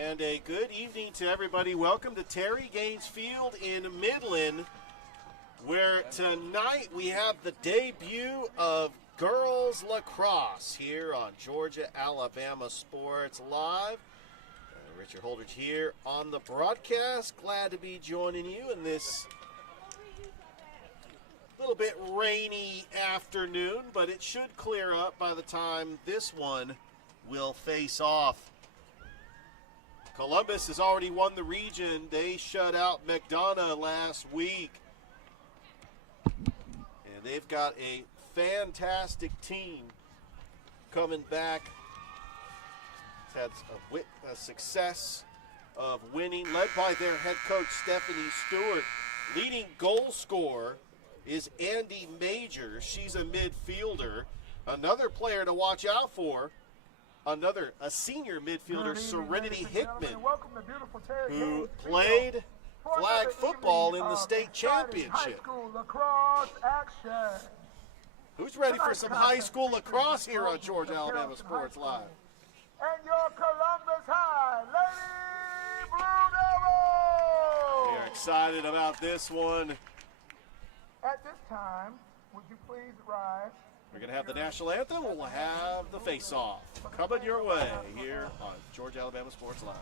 And a good evening to everybody. Welcome to Terry Gaines Field in Midland, where tonight we have the debut of girls lacrosse here on Georgia-Alabama Sports Live. Richard Holdridge here on the broadcast. Glad to be joining you in this little bit rainy afternoon, but it should clear up by the time this one will face off. Columbus has already won the region. They shut out McDonough last week. And they've got a fantastic team coming back. Had a success of winning, led by their head coach, Stephanie Stewart. Leading goal scorer is Andy Major. She's a midfielder. Another player to watch out for, a senior midfielder, Serenity Hickman, who played flag football in the state championship. Who's ready for some high school lacrosse here on Georgia-Alabama Sports Live? And your Columbus High Lady Blue Devils! We are excited about this one. At this time, would you please rise? We're going to have the national anthem. We'll have the face-off coming your way here on Georgia-Alabama Sports Live.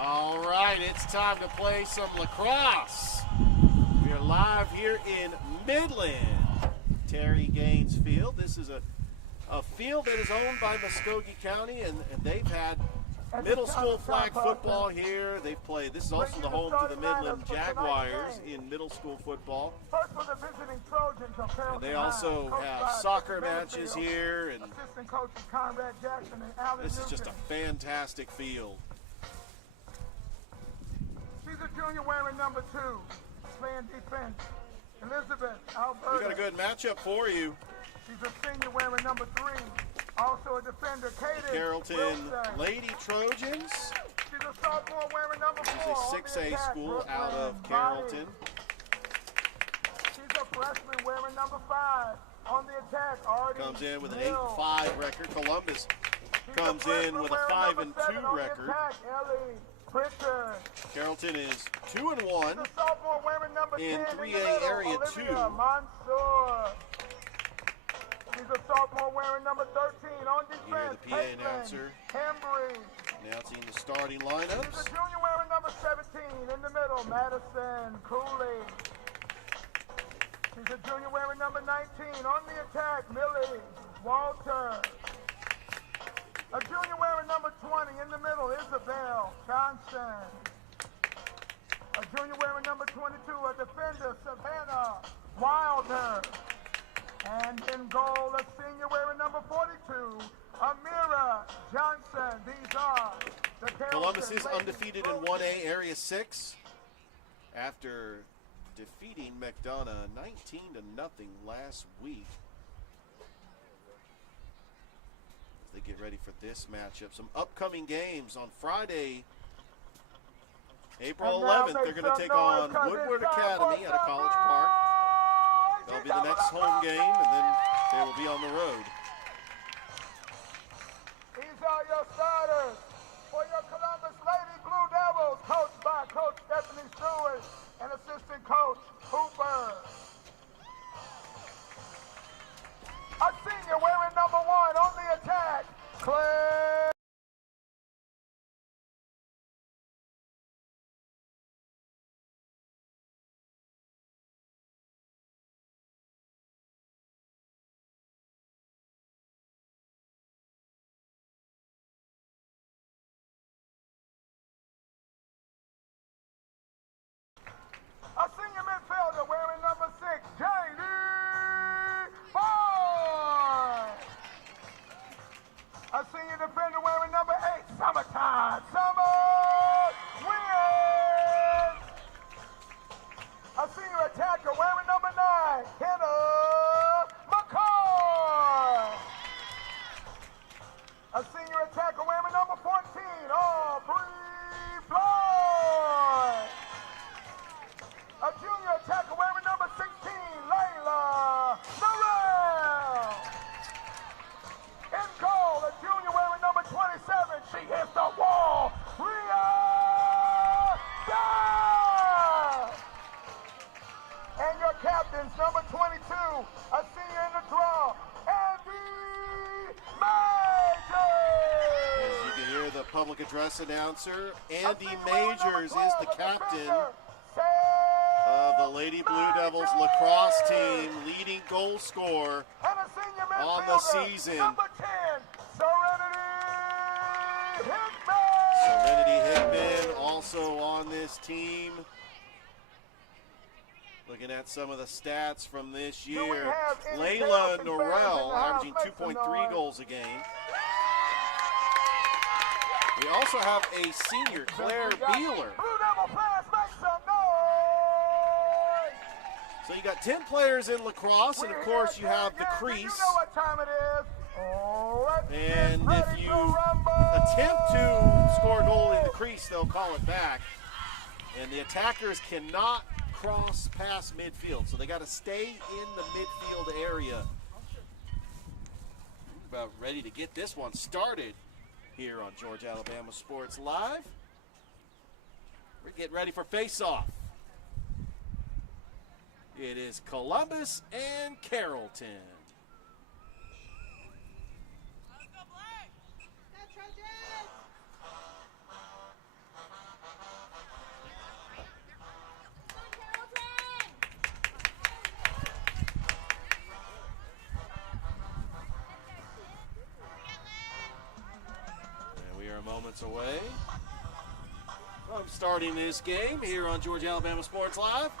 All right, it's time to play some lacrosse. We are live here in Midland, Terry Gaines Field. This is a field that is owned by Muskogee County, and they've had middle school flag football here. They've played. This is also the home to the Midland Jaguars in middle school football. And they also have soccer matches here, and this is just a fantastic field. She's a junior wearing number 2, playing defense. Elizabeth Alberta. We got a good matchup for you. She's a senior wearing number 3. Also a defender, Katie Carrolton Wilson. Lady Trojans. She's a sophomore wearing number 4. She's a 6A school out of Carrolton. She's a freshman wearing number 5. On the attack, Artie comes in with an Hill. 8-5 record. Columbus comes in with a 5-2 record. Carrolton is 2-1 in 3A Area 2. She's a sophomore wearing number 13 on defense. You hear the PA announcer announcing the starting lineups. She's a junior wearing number 17 in the middle, Madison Cooley. She's a junior wearing number 19 on the attack, Millie Walter. A junior wearing number 20 in the middle, Isabel Johnson. A junior wearing number 22, a defender, Savannah Wilder. And in goal, a These are the Columbus is Carrolton undefeated in 1A Area 6 after defeating McDonough 19-0 last week. As they get ready for this matchup. Some upcoming games on Friday, April 11th. They're going to take on Woodward Academy at a College Park. That'll be the next home game, and then they will be on the road. These are your starters for your Columbus Lady Blue Devils, coached by Coach Stephanie Stewart and assistant coach Hooper. A senior wearing number 1 on the attack, Clay. A senior midfielder wearing number 6, J.D. Boyd. A senior defender wearing number 8, Summertime, Summer Williams. A senior attacker wearing number 9, Kenna McCoy. A senior attacker wearing number 14, Aubrey Floyd. A junior attacker wearing number 16, Layla Norrell. In goal, a junior wearing number 27, she hits the wall, Rhea Dye. And your captains, number 22, a senior in the draw, Andy Majors. As you can hear the public address announcer, Andy Majors is the captain of the Lady Blue Devils lacrosse team, leading goal scorer on the season. Number 10, Serenity Hickman. Serenity Hickman also on this team. Looking at some of the stats from this year, Layla Norrell averaging 2.3 goals a game. We also have a senior, Claire Beeler. So you got 10 players in lacrosse, and of course you have the crease. And if you attempt to score a goal in the crease, they'll call it back. And the attackers cannot cross past midfield, so they got to stay in the midfield area. About ready to get this one started here on Georgia Alabama Sports Live. We're getting ready for face-off. It is Columbus and Carrolton. And we are moments away from starting this game here on Georgia Alabama Sports Live.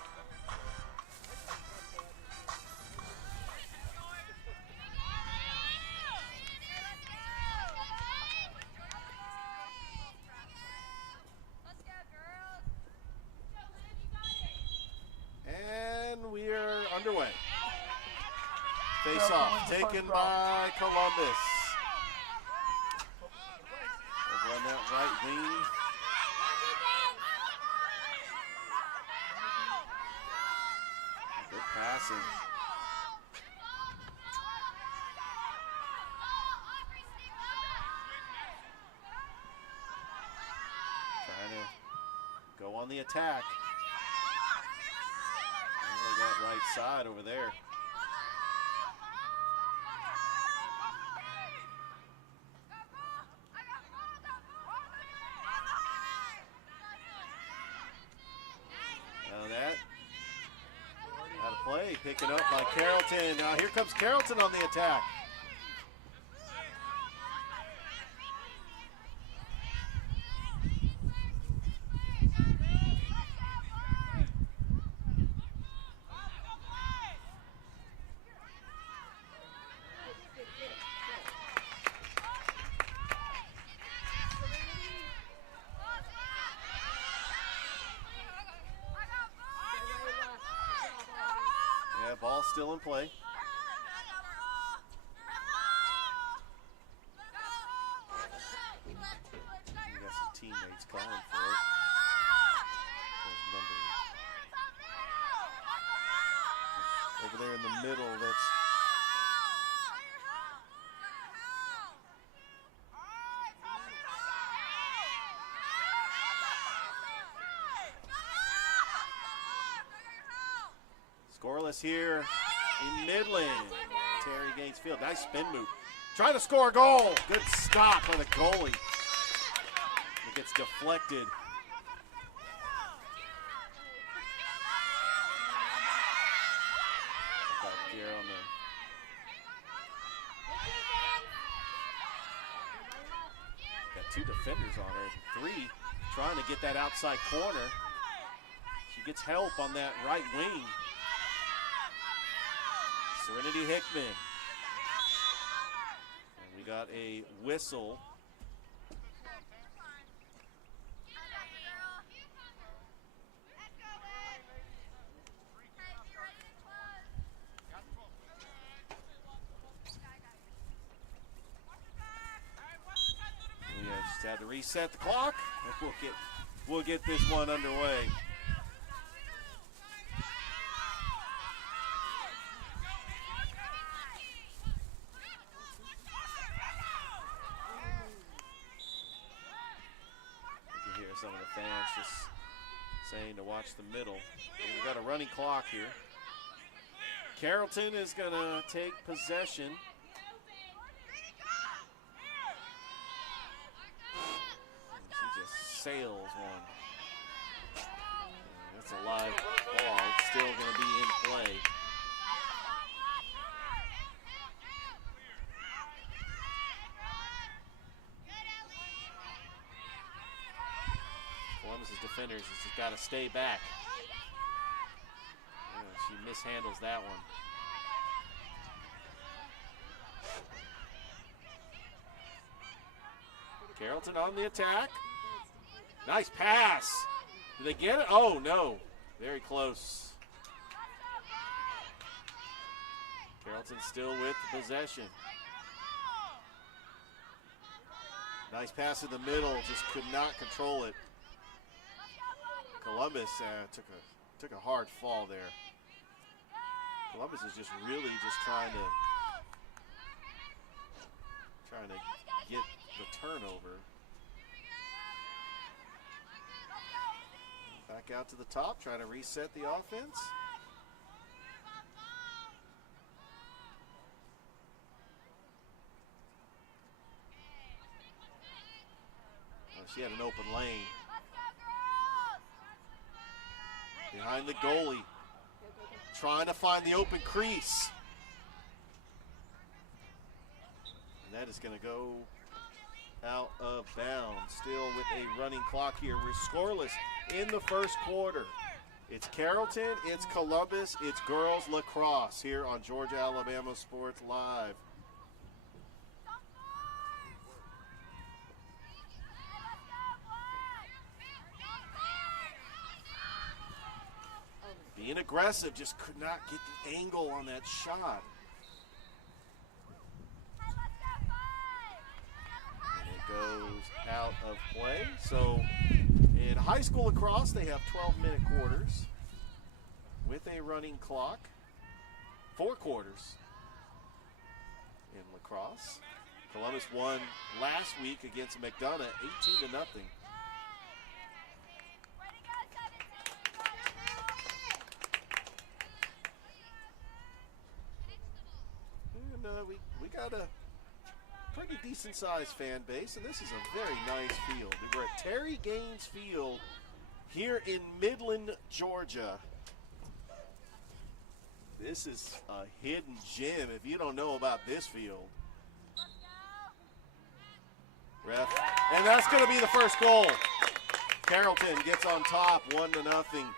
Underway. Face off, taken by Columbus. Over on that right wing. Good passing. Trying to go on the attack. That right side over there. Now that out of play, picking up by Carrolton. Now here comes Carrolton on the attack. still in play. We got some teammates calling for it. Over there in the middle, that's scoreless here in Midland. Terry gains field. Nice spin move. Trying to score a goal. Good stop by the goalie. It gets deflected. Here on the got two defenders on her. Three trying to get that outside corner. She gets help on that right wing. Serenity Hickman. And we got a whistle. Just had to reset the clock. We'll get this one underway. You can hear some of the fans just saying to watch the middle. We've got a running clock here. Carrolton is going to take possession. Sails one. That's a live ball. It's still going to be in play. Columbus's defenders has just got to stay back. She mishandles that one. Carrolton on the attack. Nice pass. Did they get it? Oh, no. Very close. Carrolton still with the possession. Nice pass in the middle. Just could not control it. Columbus took a hard fall there. Columbus is just really just trying to get the turnover. Back out to the top, trying to reset the offense. Oh, she had an open lane. Behind the goalie. Trying to find the open crease. And that is going to go out of bounds. Still with a running clock here. We're scoreless in the first quarter. It's Carrolton, it's Columbus, it's girls lacrosse here on Georgia Alabama Sports Live. Being aggressive, just could not get the angle on that shot. And it goes out of play. So in high school lacrosse, they have 12-minute quarters with a running clock. 4 quarters in lacrosse. Columbus won last week against McDonough, 18-0. And we got a pretty decent-sized fan base, and this is a very nice field. We're at Terry Gaines Field here in Midland, Georgia. This is a hidden gem if you don't know about this field. Ref, and that's going to be the first goal. Carrolton gets on top, 1-0.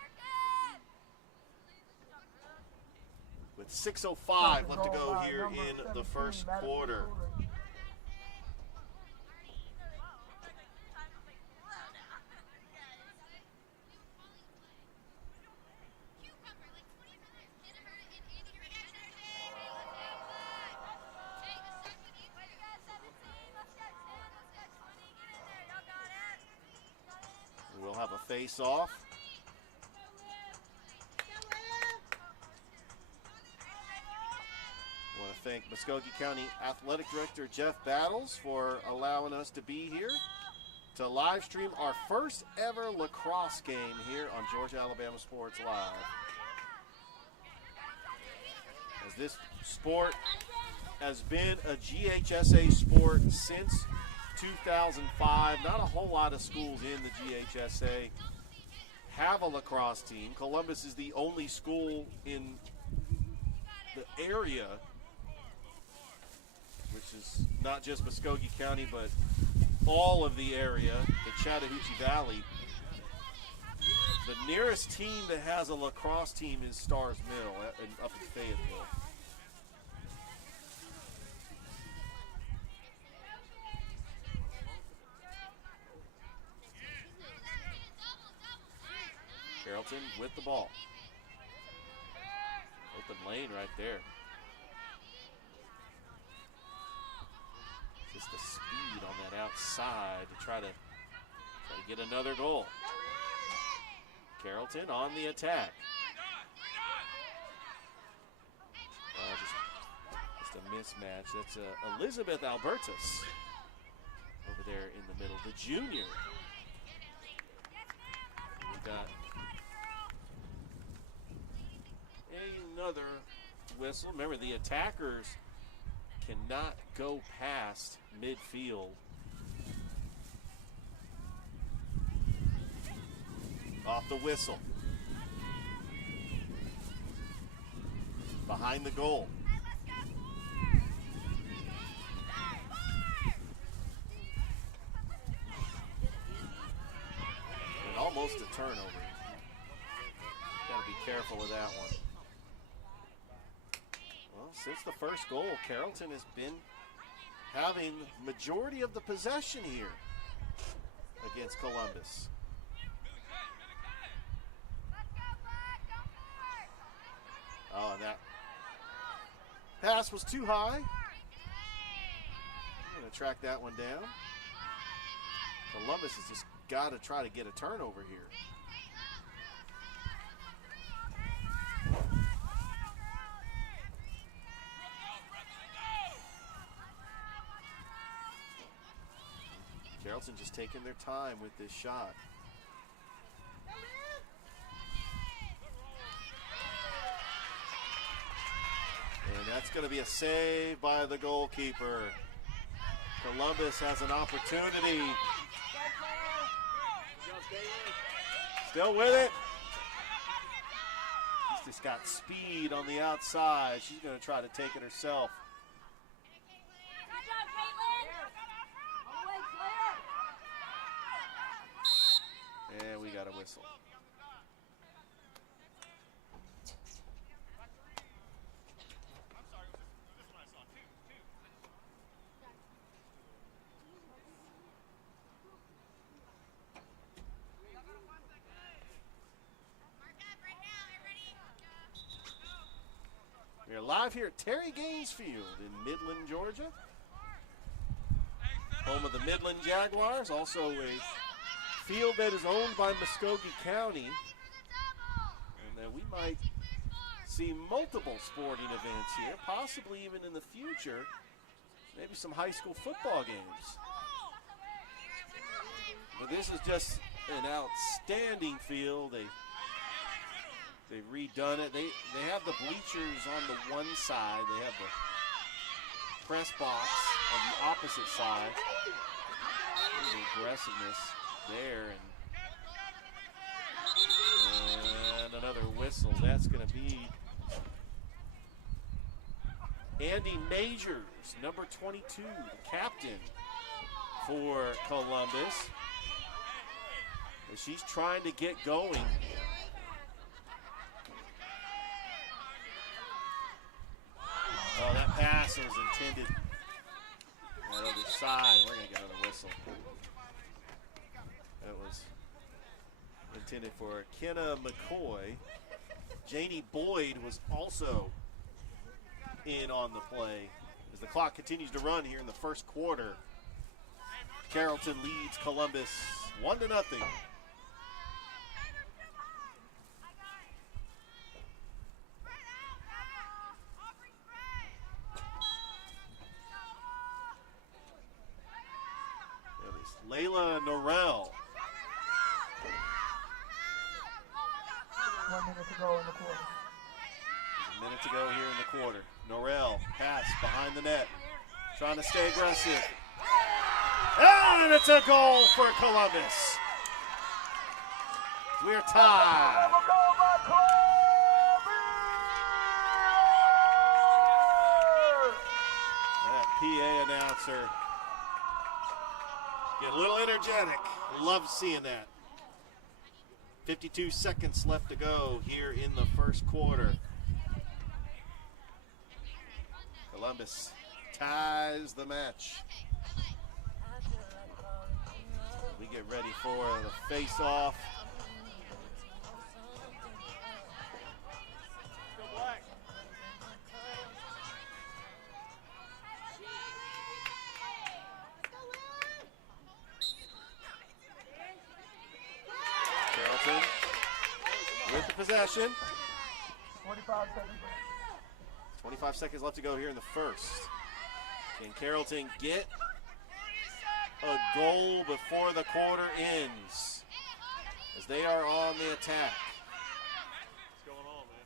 With 6:05 left to go here in the first quarter. we'll have a face-off. I want to thank Muskogee County Athletic Director Jeff Battles for allowing us to be here to live stream our first ever lacrosse game here on Georgia Alabama Sports Live. As this sport has been a GHSA sport since 2005. Not a whole lot of schools in the GHSA have a lacrosse team. Columbus is the only school in the area, which is not just Muskogee County, but all of the area, the Chattahoochee Valley. The nearest team that has a lacrosse team is Stars Mill up in Fayetteville. Carrolton with the ball. Open lane right there. Just the speed on that outside to try to get another goal. Carrolton on the attack. Just a mismatch. That's Elizabeth Albertus over there in the middle, the junior. We got another whistle. Remember, the attackers cannot go past midfield. Off the whistle. Behind the goal. And almost a turnover. Got to be careful with that one. Well, since the first goal, Carrolton has been having majority of the possession here against Columbus. Oh, and that pass was too high. I'm going to track that one down. Columbus has just got to try to get a turnover here. Carrolton just taking their time with this shot. And that's going to be a save by the goalkeeper. Columbus has an opportunity. Still with it. She's just got speed on the outside. She's going to try to take it herself. And we got a whistle. We're live here at Terry Gaines Field in Midland, Georgia. Home of the Midland Jaguars, also a field that is owned by Muskogee County. And we might see multiple sporting events here, possibly even in the future, maybe some high school football games. But this is just an outstanding field. They've redone it. They have the bleachers on the one side. They have the press box on the opposite side. The aggressiveness there. And another whistle. That's going to be Andy Majors, number 22, the captain for Columbus. And she's trying to get going. Oh, that pass was intended on the other side. We're going to get another whistle. That was intended for Kenna McCoy. Janie Boyd was also in on the play. As the clock continues to run here in the first quarter, Carrolton leads Columbus 1-0. Layla Norrell. 1 minute to go in the quarter. A minute to go here in the quarter. Norrell, pass behind the net. Trying to stay aggressive. And it's a goal for Columbus. We're tied. That PA announcer get a little energetic. Love seeing that. 52 seconds left to go here in the first quarter. Columbus ties the match. We get ready for the face-off. Carrolton with the possession. 45 seconds. 25 seconds left to go here in the first. Can Carrolton get a goal before the quarter ends? As they are on the attack. What's going on, man?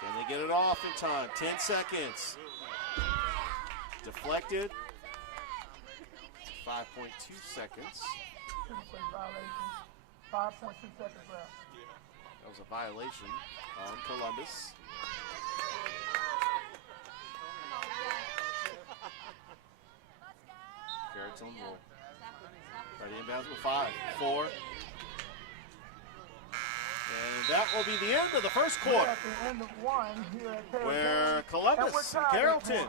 Can they get it off in time? 10 seconds. Deflected. 5.2 seconds. Violation. 5.2 seconds left. That was a violation on Columbus. Carrolton will try to inbounds with 5, 4. And that will be the end of the first quarter. At the end of one here at Carrolton. Where Columbus and Carrolton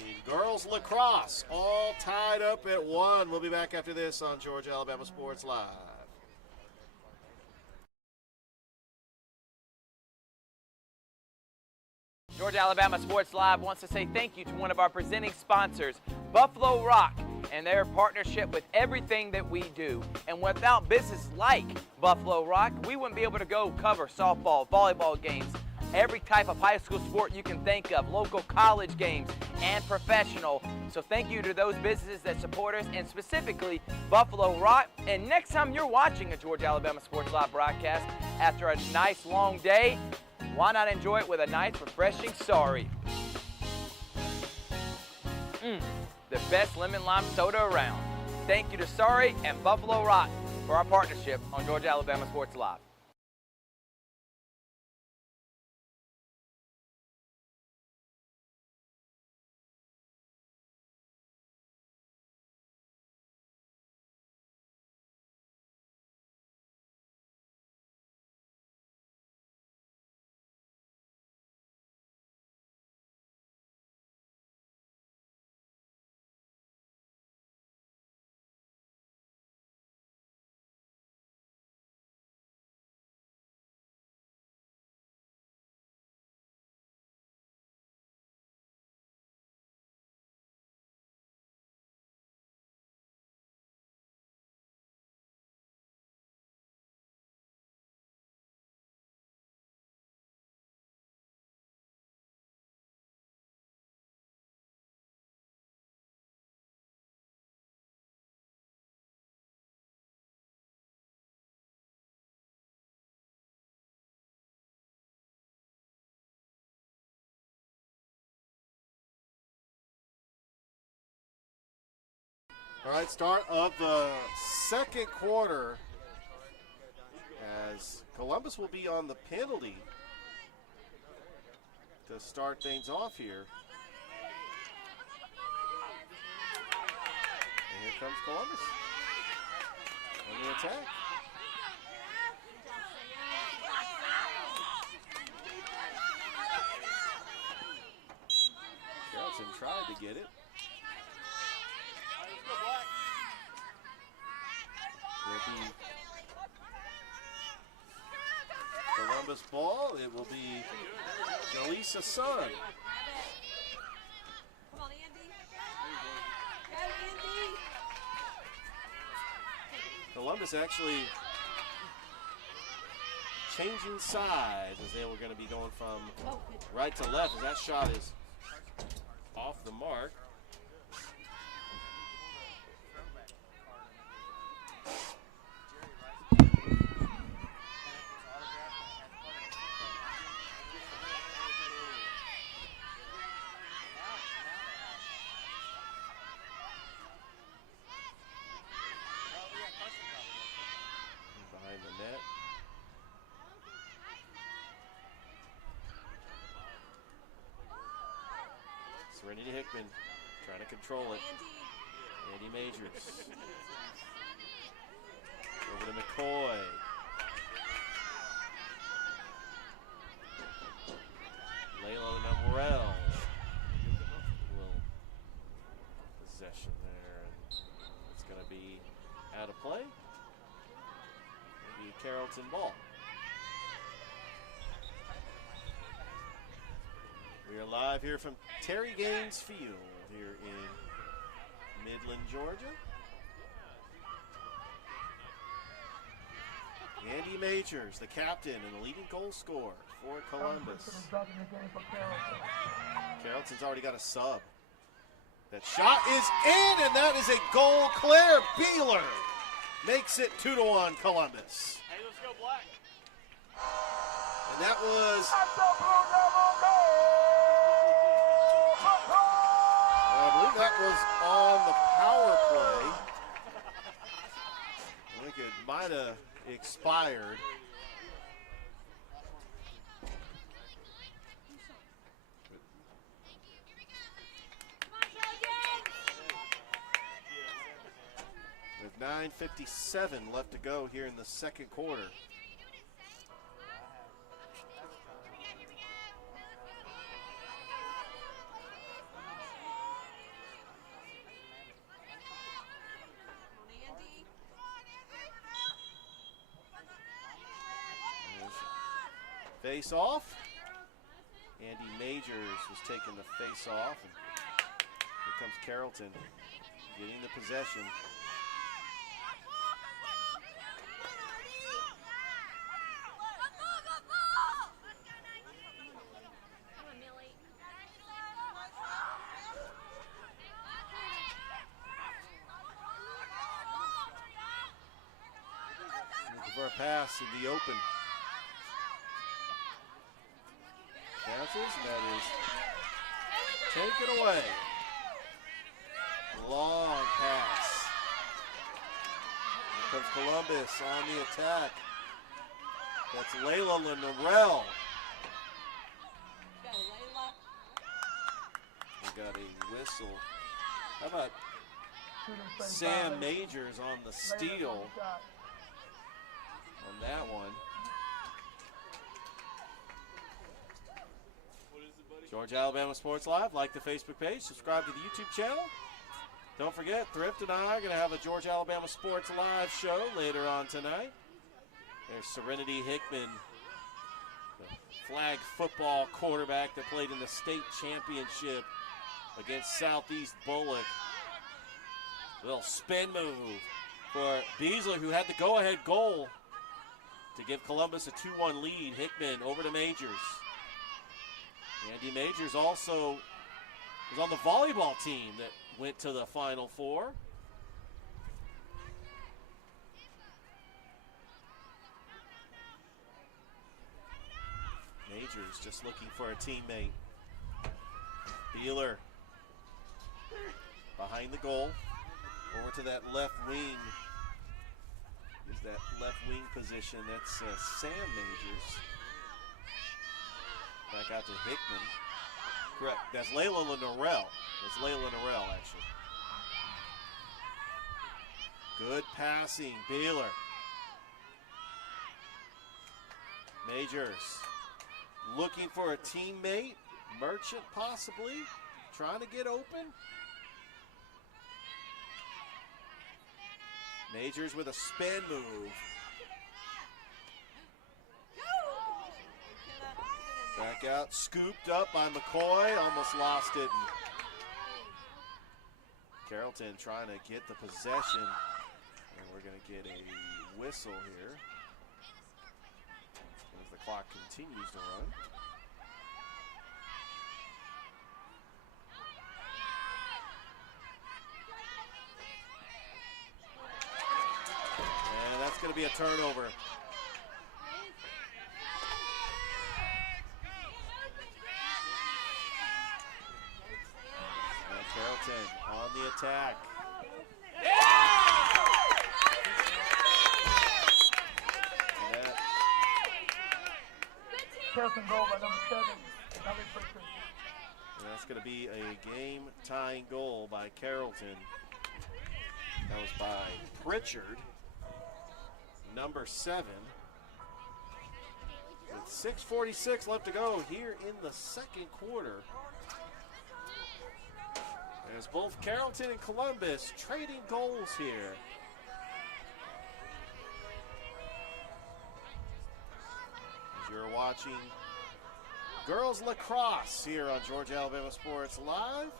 in girls lacrosse all tied up at 1. We'll be back after this on Georgia Alabama Sports Live. Georgia Alabama Sports Live wants to say thank you to one of our presenting sponsors, Buffalo Rock, and their partnership with everything that we do. And without businesses like Buffalo Rock, we wouldn't be able to go cover softball, volleyball games, every type of high school sport you can think of, local college games, and professional. So thank you to those businesses that support us, and specifically Buffalo Rock. And next time you're watching a Georgia Alabama Sports Live broadcast after a nice long day, why not enjoy it with a nice refreshing sorry? The best lemon lime soda around. Thank you to Sorry and Buffalo Rock for our partnership on Georgia Alabama Sports Live. All right, start of the second quarter as Columbus will be on the penalty to start things off here. And here comes Columbus on the attack. Carrolton tried to get it. Will be Columbus ball. It will be Jaleesa Sun. Come on, Andy. Go, Andy. Columbus actually changing sides as they were going to be going from right to left as that shot is off the mark. Behind the net. Serenity Hickman trying to control it. Andy Majors. Over to McCoy. Layla Memorel. Will possession there. It's going to be out of play. Maybe a Carrolton ball. We are live here from Terry Gaines Field here in Midland, Georgia. Andy Majors, the captain and the leading goal scorer for Columbus. Carrollton's already got a sub. That shot is in, and that is a goal. Claire Beeler makes it 2-1 Columbus. Hey, let's go Black. And that was, I believe that was on the power play. I think it might have expired. With 9:57 left to go here in the second quarter. Face off. Andy Majors was taking the face off. And here comes Carrolton getting the possession. Looking for a pass in the open. Bounces, that is taken away. Long pass. Here comes Columbus on the attack. That's Layla Lenorel. We got a whistle. How about Sam Majors on the steal on that one? Georgia Alabama Sports Live. Like the Facebook page, subscribe to the YouTube channel. Don't forget, Thrift and I are going to have a Georgia Alabama Sports Live show later on tonight. There's Serenity Hickman, the flag football quarterback that played in the state championship against Southeast Bullock. Little spin move for Beasley, who had the go-ahead goal to give Columbus a 2-1 lead. Hickman over to Majors. Andy Majors also was on the volleyball team that went to the Final Four. Majors just looking for a teammate. Beeler behind the goal. Over to that left wing. Is that left wing position? That's Sam Majors. Back out to Hickman. Correct. That's Layla Lenorel. That's Layla Lenorel, actually. Good passing. Beeler. Majors looking for a teammate. Merchant, possibly. Trying to get open. Majors with a spin move. Back out, scooped up by McCoy, almost lost it. Carrolton trying to get the possession, and we're going to get a whistle here as the clock continues to run. And that's going to be a turnover. Carrolton on the attack. Carrolton goal by number 7. And that's going to be a game-tying goal by Carrolton. That was by Pritchard, number 7. With 6:46 left to go here in the second quarter. As both Carrolton and Columbus trading goals here. As you're watching girls lacrosse here on Georgia Alabama Sports Live.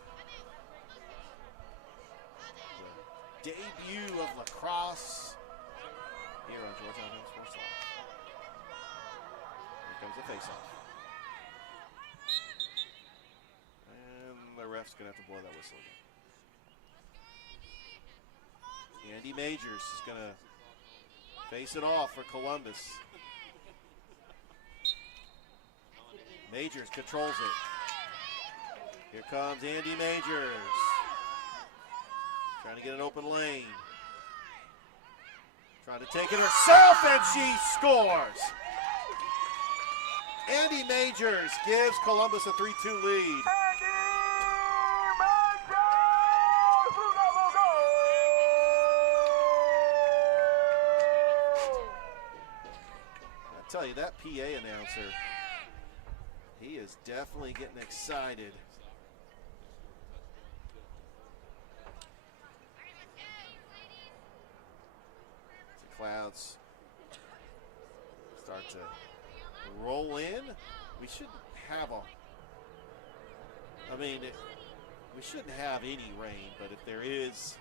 The debut of lacrosse here on Georgia Alabama Sports Live. Here comes the face-off. The ref's going to have to blow that whistle again. Andy Majors is going to face it off for Columbus. Majors controls it. Here comes Andy Majors. Trying to get an open lane. Trying to take it herself, and she scores. Andy Majors gives Columbus a 3-2 lead. I tell you, that PA announcer, he is definitely getting excited. The clouds start to roll in. We shouldn't have we shouldn't have any rain, but if there is,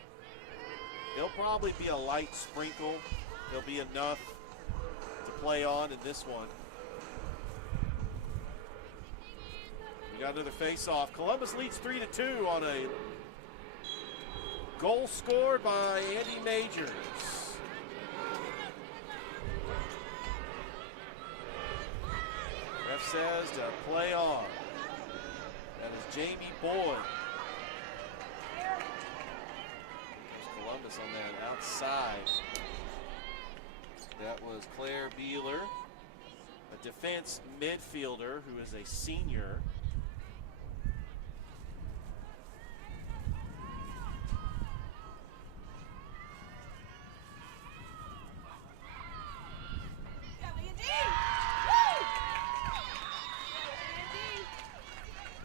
there'll probably be a light sprinkle. There'll be enough to play on in this one. We got another face-off. Columbus leads 3-2 on a goal scored by Andy Majors. Ref says to play on. That is Jamie Boyd. There's Columbus on that outside. That was Claire Beeler, a defense midfielder who is a senior.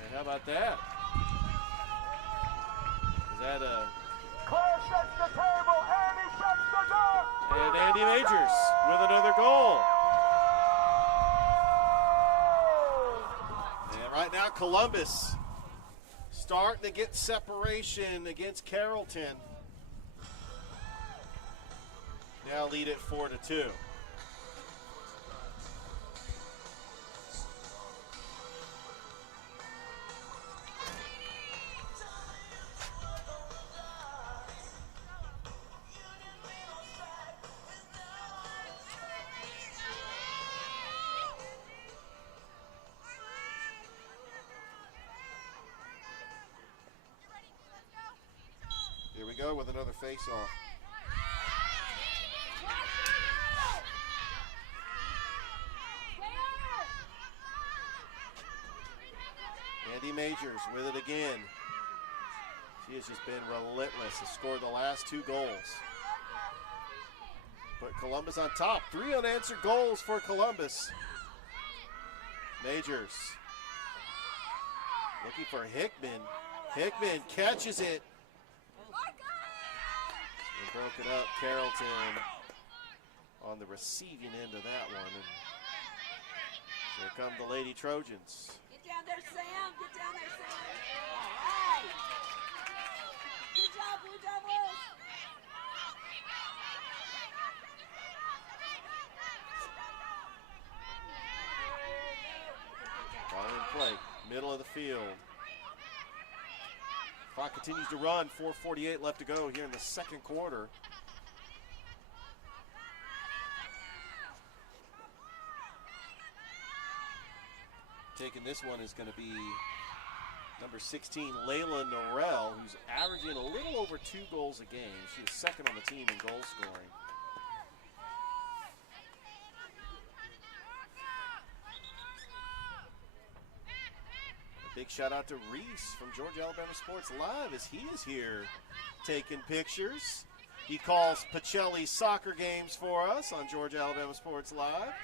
And how about that? Is that a... Claire shuts the table, Andy shuts the door! And Andy Majors with another goal. And right now Columbus starting to get separation against Carrolton. Now lead it 4-2. Here we go with another face-off. Andy Majors with it again. She has just been relentless to score the last 2 goals. Put Columbus on top. 3 unanswered goals for Columbus. Majors looking for Hickman. Hickman catches it. And broke it up. Carrolton on the receiving end of that one. And Here come the Lady Trojans. Get down there, Sam. Get down there, Sam. All right. Good job, Blue Devils. Ball in play, middle of the field. Clock continues to run, 4:48 left to go here in the second quarter. Taking this one is going to be number 16, Layla Norell, who's averaging a little over 2 goals a game. She is second on the team in goal scoring. A big shout out to Reese from Georgia Alabama Sports Live as he is here taking pictures. He calls Pacelli's soccer games for us on Georgia Alabama Sports Live.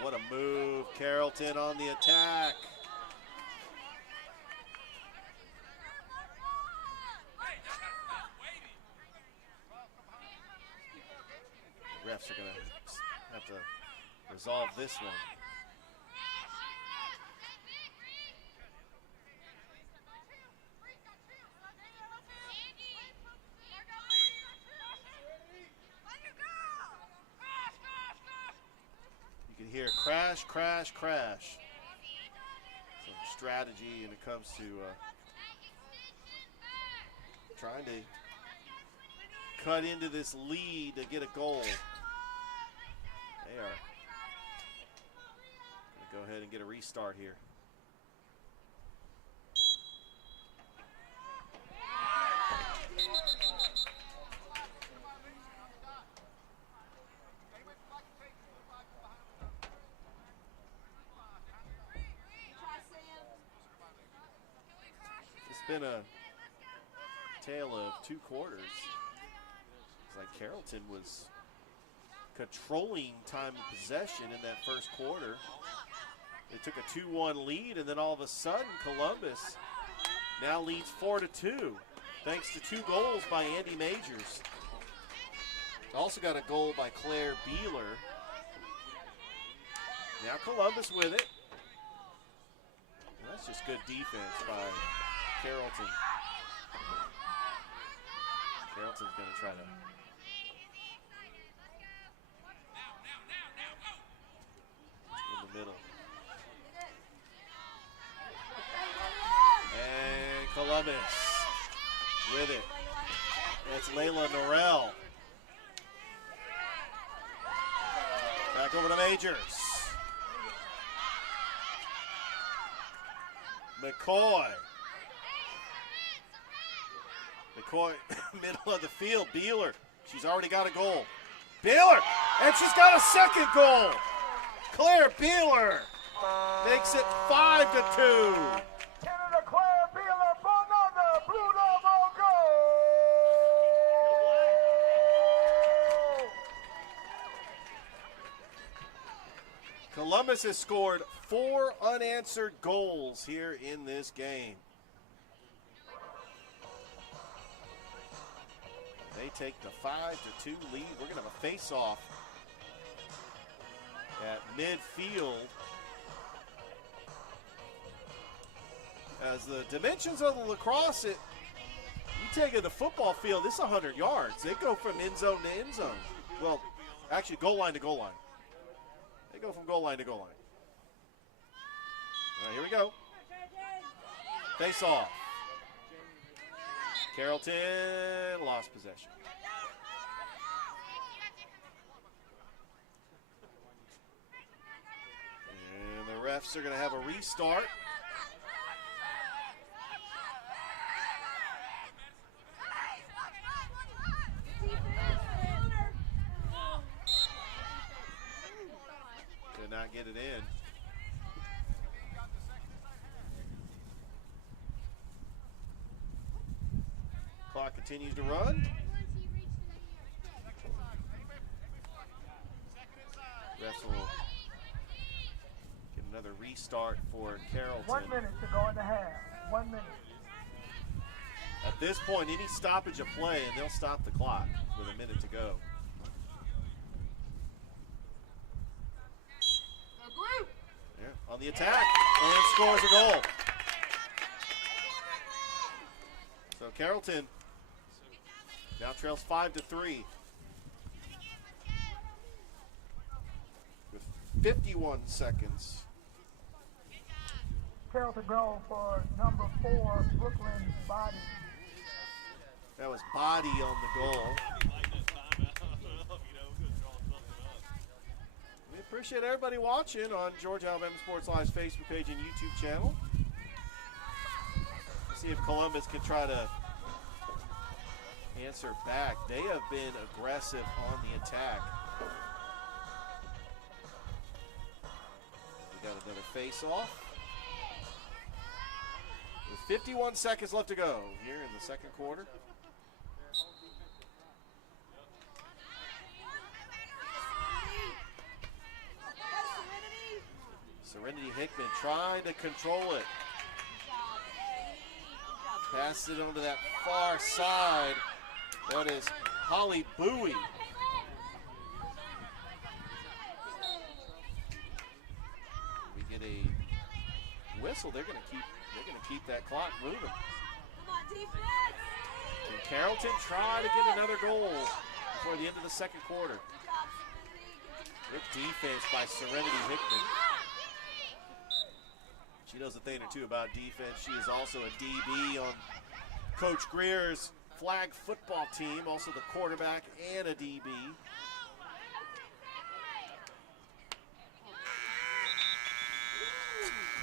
What a move, Carrolton on the attack. The refs are going to have to resolve this one. You can hear crash, crash, crash. Some strategy when it comes to trying to cut into this lead to get a goal. They are going to go ahead and get a restart here. It's been a tale of 2 quarters. It's like Carrolton was controlling time of possession in that first quarter. They took a 2-1 lead, and then all of a sudden Columbus now leads 4-2 thanks to 2 goals by Andy Majors. Also got a goal by Claire Beeler. Now Columbus with it. And that's just good defense by Carrolton. Carrolton's going to try to in the middle. And Columbus with it. It's Layla Norell. Back over to Majors. McCoy, middle of the field. Beeler, she's already got a goal. Beeler, and she's got a second goal. Claire Beeler makes it 5-2. Canada Claire Beeler for another Blue Devil goal. Columbus has scored 4 unanswered goals here in this game. They take the 5-2 lead. We're going to have a face-off at midfield. As the dimensions of the lacrosse, you take it to the football field, it's 100 yards. They go from end zone to end zone. Well, actually, goal line to goal line. They go from goal line to goal line. All right, here we go. Face off. Carrolton lost possession. And the refs are going to have a restart. Could not get it in. Clock continues to run. Refs will Another restart for Carrolton. 1 minute to go in the half. 1 minute. At this point, any stoppage of play, and they'll stop the clock with a minute to go. Yeah, on the attack, and scores a goal. So Carrolton now trails 5-3 with 51 seconds. Carrolton goal for number 4, Brooklyn Body. That was Body on the goal. We appreciate everybody watching on Georgia Alabama Sports Live's Facebook page and YouTube channel. See if Columbus can try to answer back. They have been aggressive on the attack. We got another face-off. With 51 seconds left to go here in the second quarter. Serenity Hickman trying to control it. Pass it onto that far side. That is Holly Bowie. We get a whistle. They're gonna keep that clock moving. And Carrolton try to get another goal before the end of the second quarter. Good defense by Serenity Hickman. She knows a thing or two about defense. She is also a DB on Coach Greer's flag football team, also the quarterback and a DB.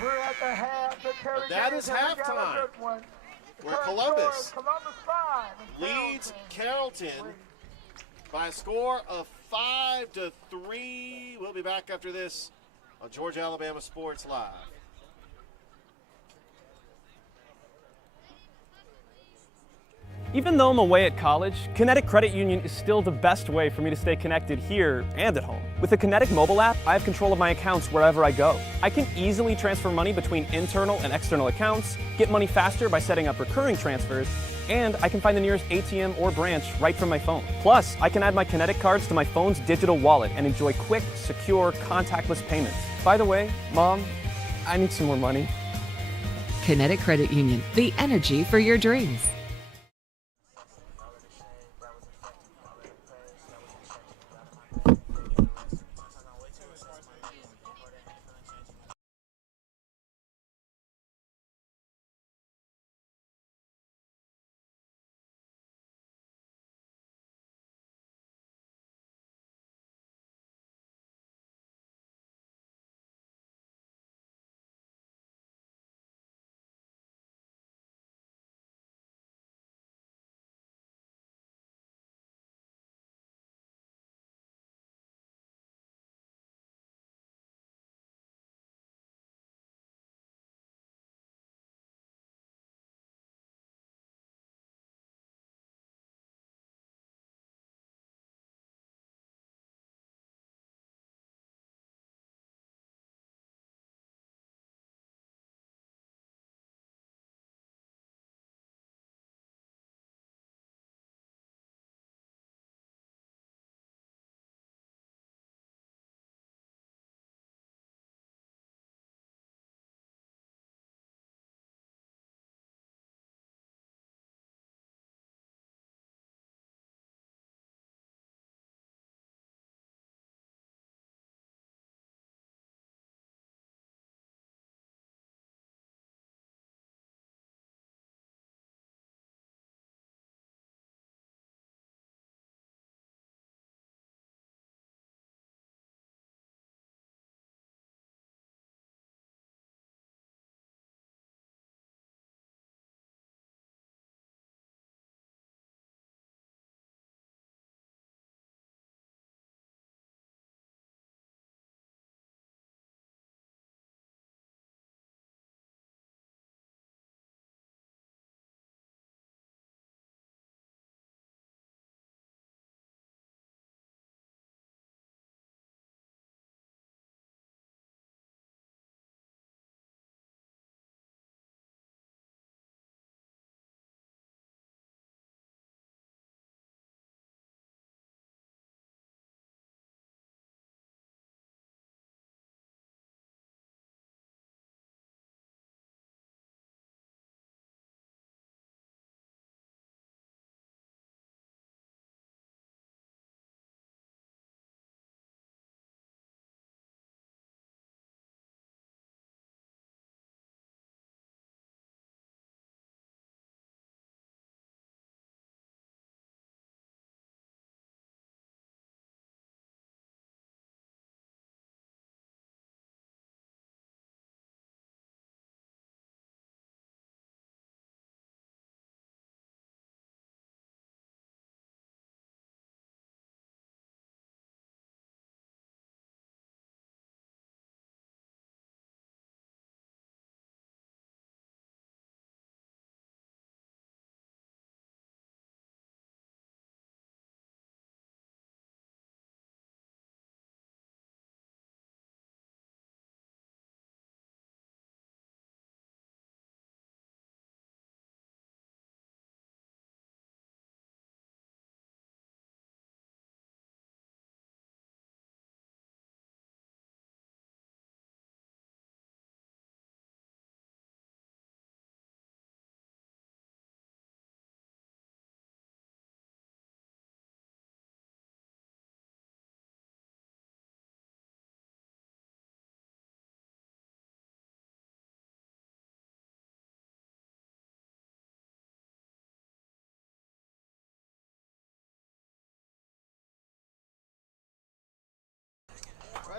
We're at the half. And that is halftime, where Columbus 5 leads Carrolton by a score of 5-3. We'll be back after this on Georgia Alabama Sports Live. Even though I'm away at college, Kinetic Credit Union is still the best way for me to stay connected here and at home. With the Kinetic mobile app, I have control of my accounts wherever I go. I can easily transfer money between internal and external accounts, get money faster by setting up recurring transfers, and I can find the nearest ATM or branch right from my phone. Plus, I can add my Kinetic cards to my phone's digital wallet and enjoy quick, secure, contactless payments. By the way, Mom, I need some more money. Kinetic Credit Union, the energy for your dreams.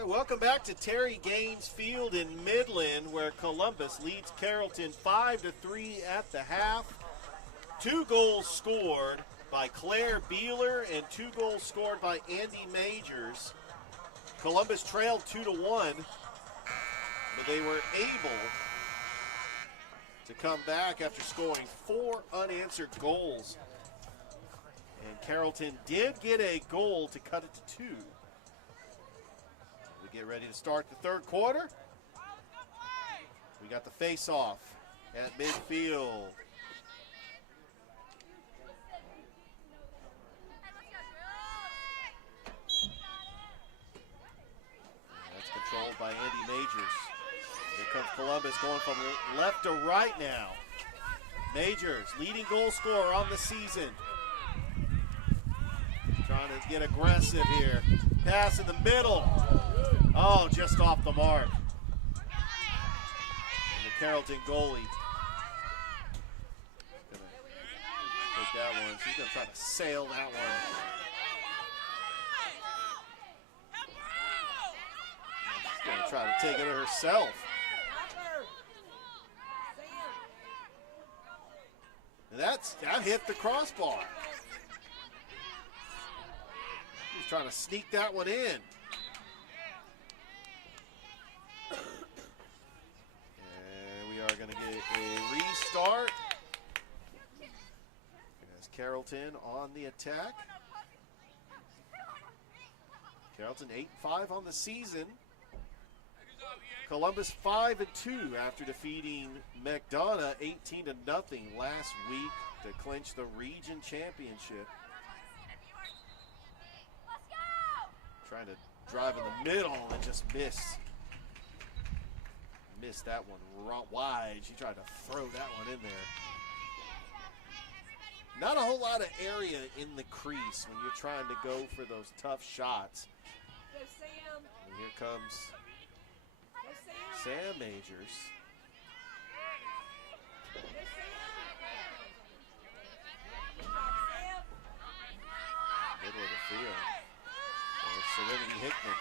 right, welcome back to Terry Gaines Field in Midland, where Columbus leads Carrolton 5-3 at the half. 2 goals scored by Claire Beeler and 2 goals scored by Andy Majors. Columbus trailed 2-1, but they were able to come back after scoring 4 unanswered goals. And Carrolton did get a goal to cut it to 2. We get ready to start the third quarter. We got the face-off at midfield. That's controlled by Andy Majors. Here comes Columbus going from left to right now. Majors, leading goal scorer on the season. Trying to get aggressive here. Pass in the middle. Oh, just off the mark. And the Carrolton goalie gonna take that one. She's gonna try to sail that one. She's gonna try to take it herself. And that hit the crossbar. He's trying to sneak that one in. And we are going to get a restart. As Carrolton on the attack. Carrolton 8-5 on the season. Columbus 5-2 after defeating McDonough 18-0 last week to clinch the region championship. Trying to drive in the middle and just missed. Missed that one wide. She tried to throw that one in there. Not a whole lot of area in the crease when you're trying to go for those tough shots. And here comes Sam Majors. Middle of the field. Serenity Hickman.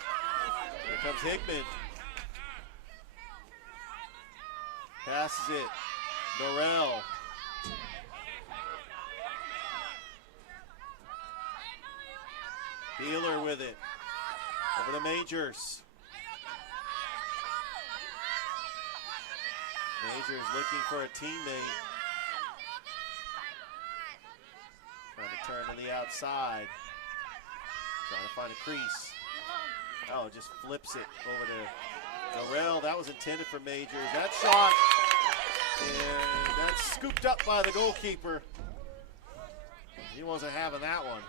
Here comes Hickman. Passes it. Norrell. Beeler with it. Over to Majors. Majors looking for a teammate. Trying to turn to the outside. Trying to find a crease. Oh, just flips it over to Norrell. That was intended for Majors. That shot, and that's scooped up by the goalkeeper. He wasn't having that one.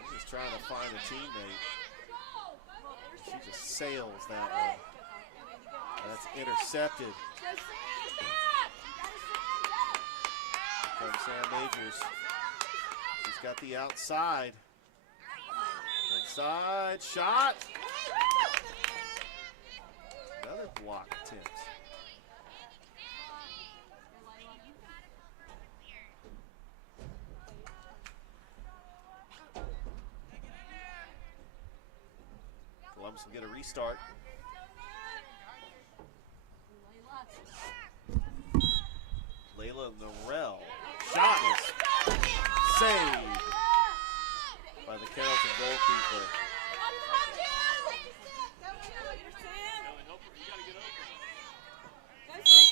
He's just trying to find a teammate. She just sails that one. That's intercepted. From Sam Majors. She's got the outside. Inside shot. Another block attempt. Columbus will get a restart. Layla Norrell. Shot is saved by the Carrolton goalkeeper.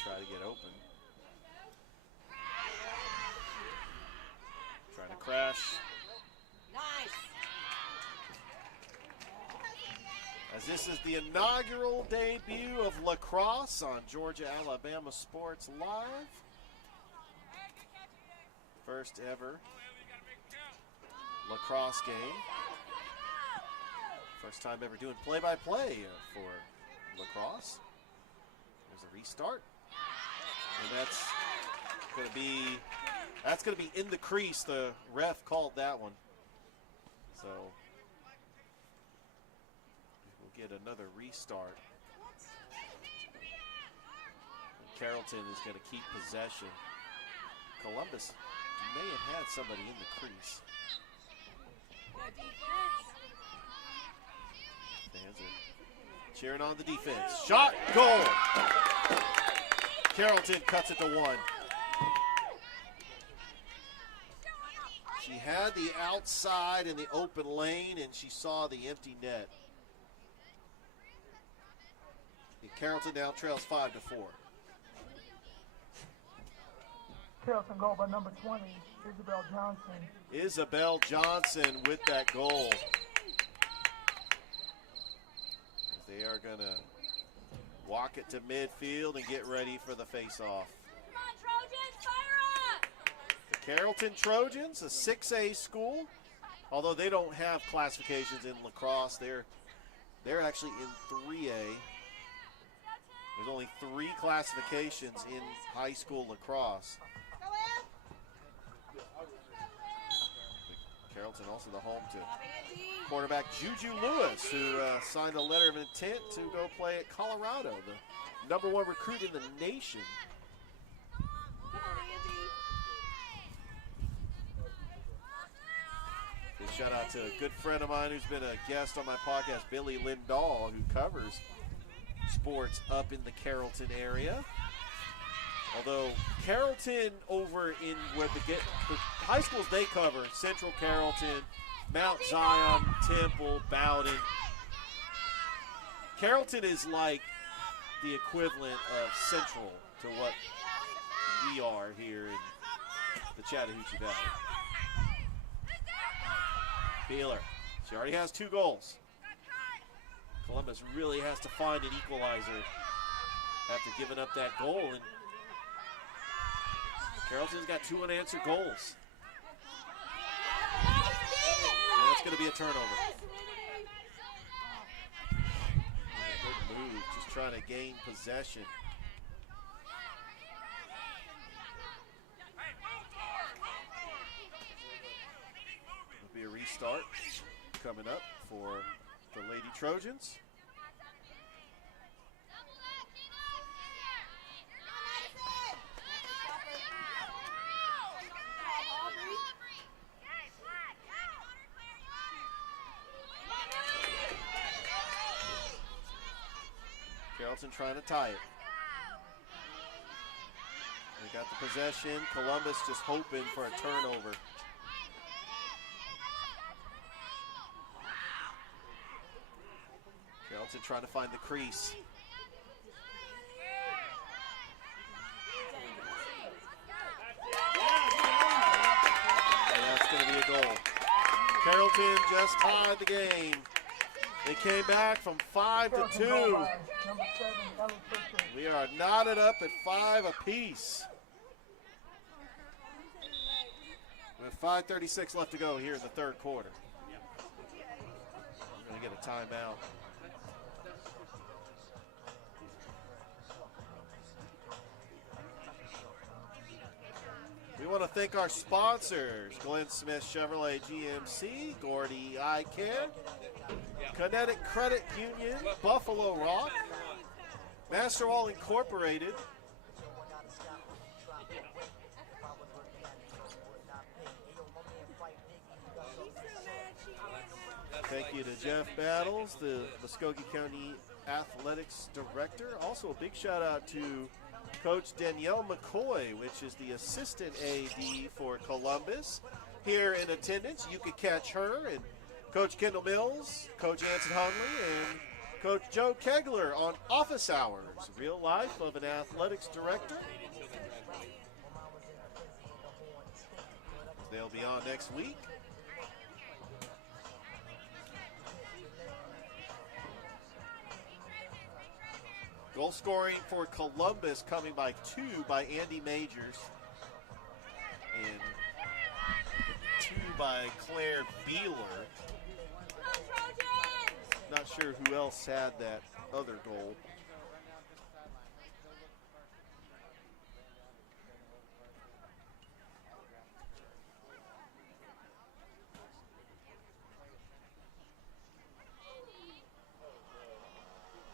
Try to get open. Trying to crash. As this is the inaugural debut of Lacrosse on Georgia Alabama Sports Live. First ever Lacrosse game. First time ever doing play-by-play for Lacrosse. There's a restart. And that's gonna be in the crease. The ref called that one. So we'll get another restart. And Carrolton is gonna keep possession. Columbus may have had somebody in the crease. Good defense. Fans are cheering on the defense. Shot, goal. Carrolton cuts it to 1. She had the outside in the open lane, and she saw the empty net. And Carrolton now trails 5-4. Carrolton goal by number 20, Isabel Johnson. Isabel Johnson with that goal. They are going to walk it to midfield and get ready for the face-off. Come on, Trojans, fire up! The Carrolton Trojans, a 6A school, although they don't have classifications in lacrosse. They're actually in 3A. There's only 3 classifications in high school lacrosse. Carrolton also the home to quarterback Juju Lewis, who signed a letter of intent to go play at Colorado, the #1 recruit in the nation. Big shout out to a good friend of mine who's been a guest on my podcast, Billy Lindahl, who covers sports up in the Carrolton area. Although Carrolton over in where the high schools they cover, Central Carrolton, Mount Zion, Temple, Bowden. Carrolton is like the equivalent of Central to what we are here in the Chattahoochee Valley. Beeler, she already has 2 goals. Columbus really has to find an equalizer after giving up that goal, and Carrolton's got 2 unanswered goals. And that's going to be a turnover. Good move, just trying to gain possession. It'll be a restart coming up for the Lady Trojans. Carrolton trying to tie it. They got the possession. Columbus just hoping for a turnover. Carrolton trying to find the crease. And that's going to be a goal. Carrolton just tied the game. They came back from 5-2. We are knotted up at 5 apiece. With 5:36 left to go here in the 3rd quarter. We're going to get a timeout. We want to thank our sponsors, Glenn Smith Chevrolet GMC, Gordy Eye Care, Kinetic Credit Union, Buffalo Rock, Masterwall Incorporated, thank you to Jeff Battles, the Muskogee County Athletics Director. Also a big shout out to Coach Danielle McCoy, which is the assistant AD for Columbus. Here in attendance, you could catch her and Coach Kendall Mills, Coach Anson Hunley, and Coach Joe Kegler on Office Hours, real life of an athletics director. They'll be on next week. Goal scoring for Columbus coming by 2 by Andy Majors and 2 by Claire Beeler. Not sure who else had that other goal.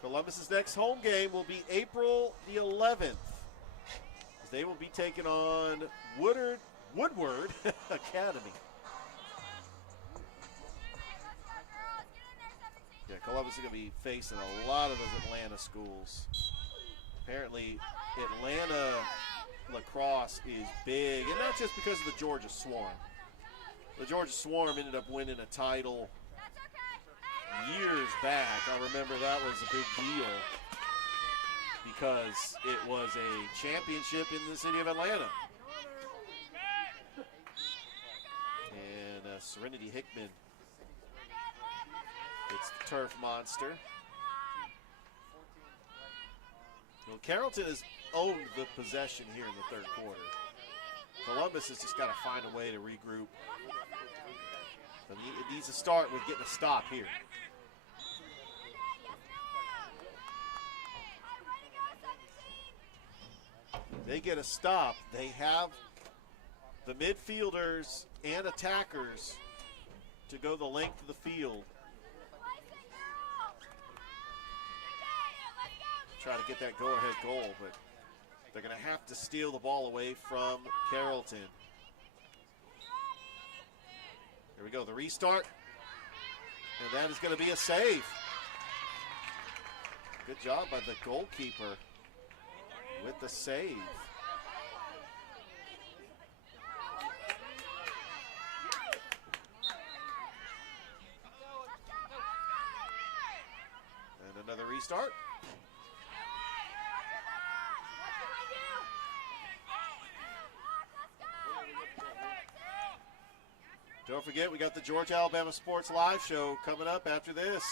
Columbus's next home game will be April the 11th. They will be taking on Woodward Academy. Yeah, Columbus is going to be facing a lot of those Atlanta schools. Apparently, Atlanta lacrosse is big, and not just because of the Georgia Swarm. The Georgia Swarm ended up winning a title years back. I remember that was a big deal because it was a championship in the city of Atlanta. And Serenity Hickman, it's the turf monster. Well, Carrolton has owned the possession here in the third quarter. Columbus has just got to find a way to regroup. It needs to start with getting a stop here. They get a stop. They have the midfielders and attackers to go the length of the field. Try to get that go-ahead goal, but they're going to have to steal the ball away from Carrolton. Here we go, the restart, and that is going to be a save. Good job by the goalkeeper with the save. And another restart. Don't forget, we got the Georgia Alabama Sports Live show coming up after this.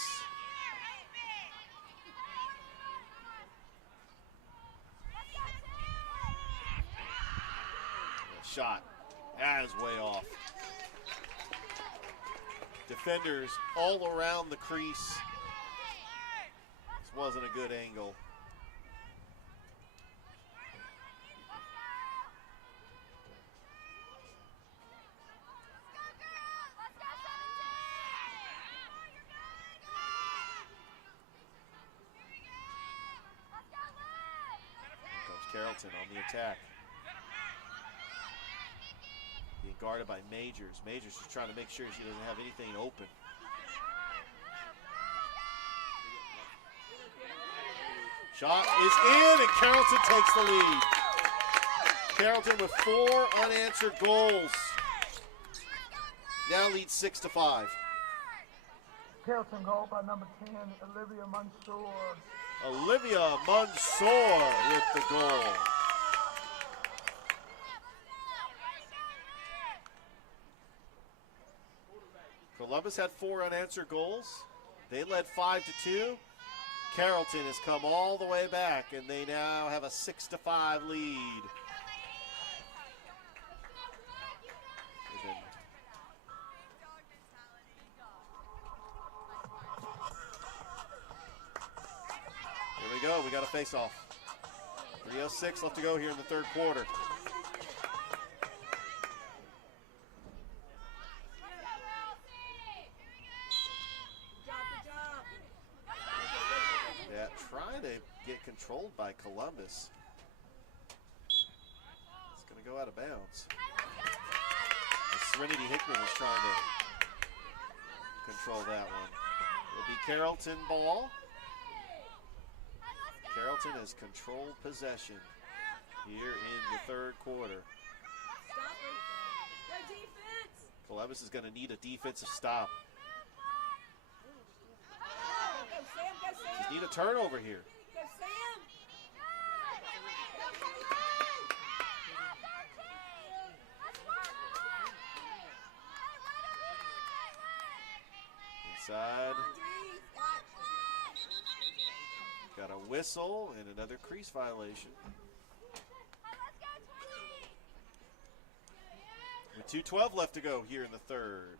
Shot. That is way off. Defenders all around the crease. This wasn't a good angle. Carrolton on the attack. Being guarded by Majors. Majors is trying to make sure she doesn't have anything open. Shot is in, and Carrolton takes the lead. Carrolton with 4 unanswered goals. Now leads 6-5. Carrolton goal by number 10, Olivia Mansour. Olivia Mansour with the goal. Columbus had 4 unanswered goals. They led 5-2. Carrolton has come all the way back, and they now have a 6-5 lead. Here we go. We got a face-off. 3:06 left to go here in the third quarter. Yeah, trying to get controlled by Columbus. It's going to go out of bounds. Serenity Hickman was trying to control that one. It'll be Carrolton ball. Carrolton has controlled possession here in the third quarter. Columbus is going to need a defensive stop. Just need a turnover here. Inside. Got a whistle and another crease violation. With 2:12 left to go here in the third.